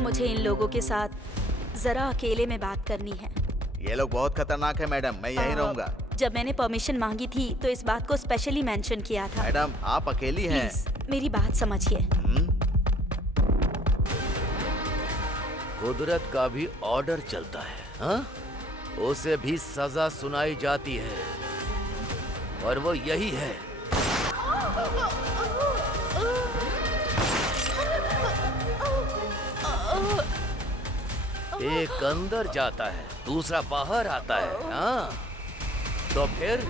मुझे इन लोगों के साथ जरा अकेले में बात करनी है। ये लोग बहुत खतरनाक है मैडम, मैं यहीं रहूंगा। जब मैंने परमिशन मांगी थी तो इस बात को स्पेशली मेंशन किया था। मैडम, आप अकेली हैं। प्लीज मेरी बात समझिए। कुदरत का भी ऑर्डर चलता है, हाँ? उसे भी सजा सुनाई जाती है और वो यही है। एक अंदर जाता है, दूसरा बाहर आता है, हाँ? तो फिर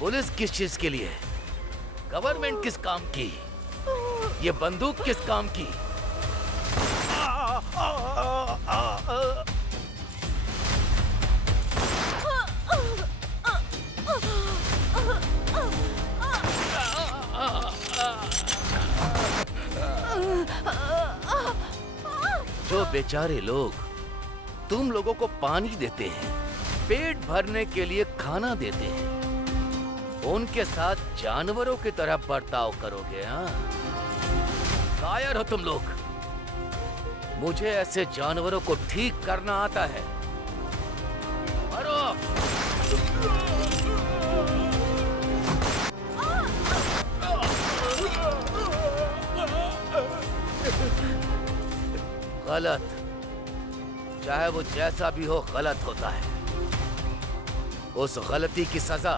पुलिस किस चीज के लिए? गवर्नमेंट किस काम की? ये बंदूक किस काम की? जो बेचारे लोग तुम लोगों को पानी देते हैं, पेट भरने के लिए खाना देते हैं, उनके साथ जानवरों की तरह बर्ताव करोगे, हाँ? कायर हो तुम लोग। मुझे ऐसे जानवरों को ठीक करना आता है। मरो! गलत, चाहे वो जैसा भी हो, गलत होता है। उस गलती की सजा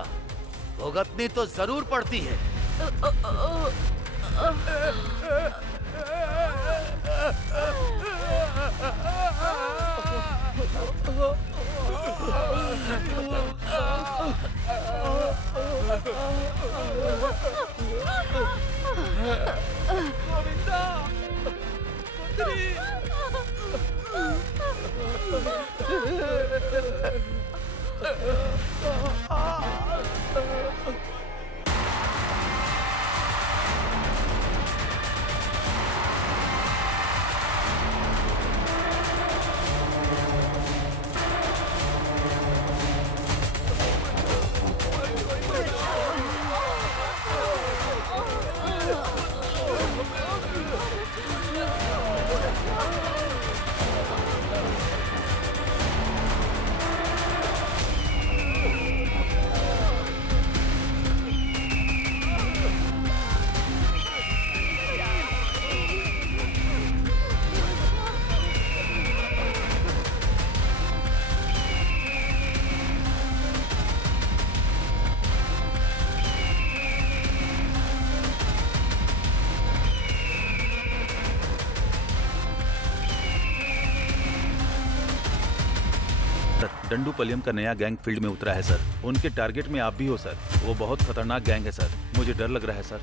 भुगतनी तो जरूर पड़ती है। डंडूपलियम का नया गैंग फील्ड में उतरा है सर। उनके टारगेट में आप भी हो सर। वो बहुत खतरनाक गैंग है सर। मुझे डर लग रहा है सर।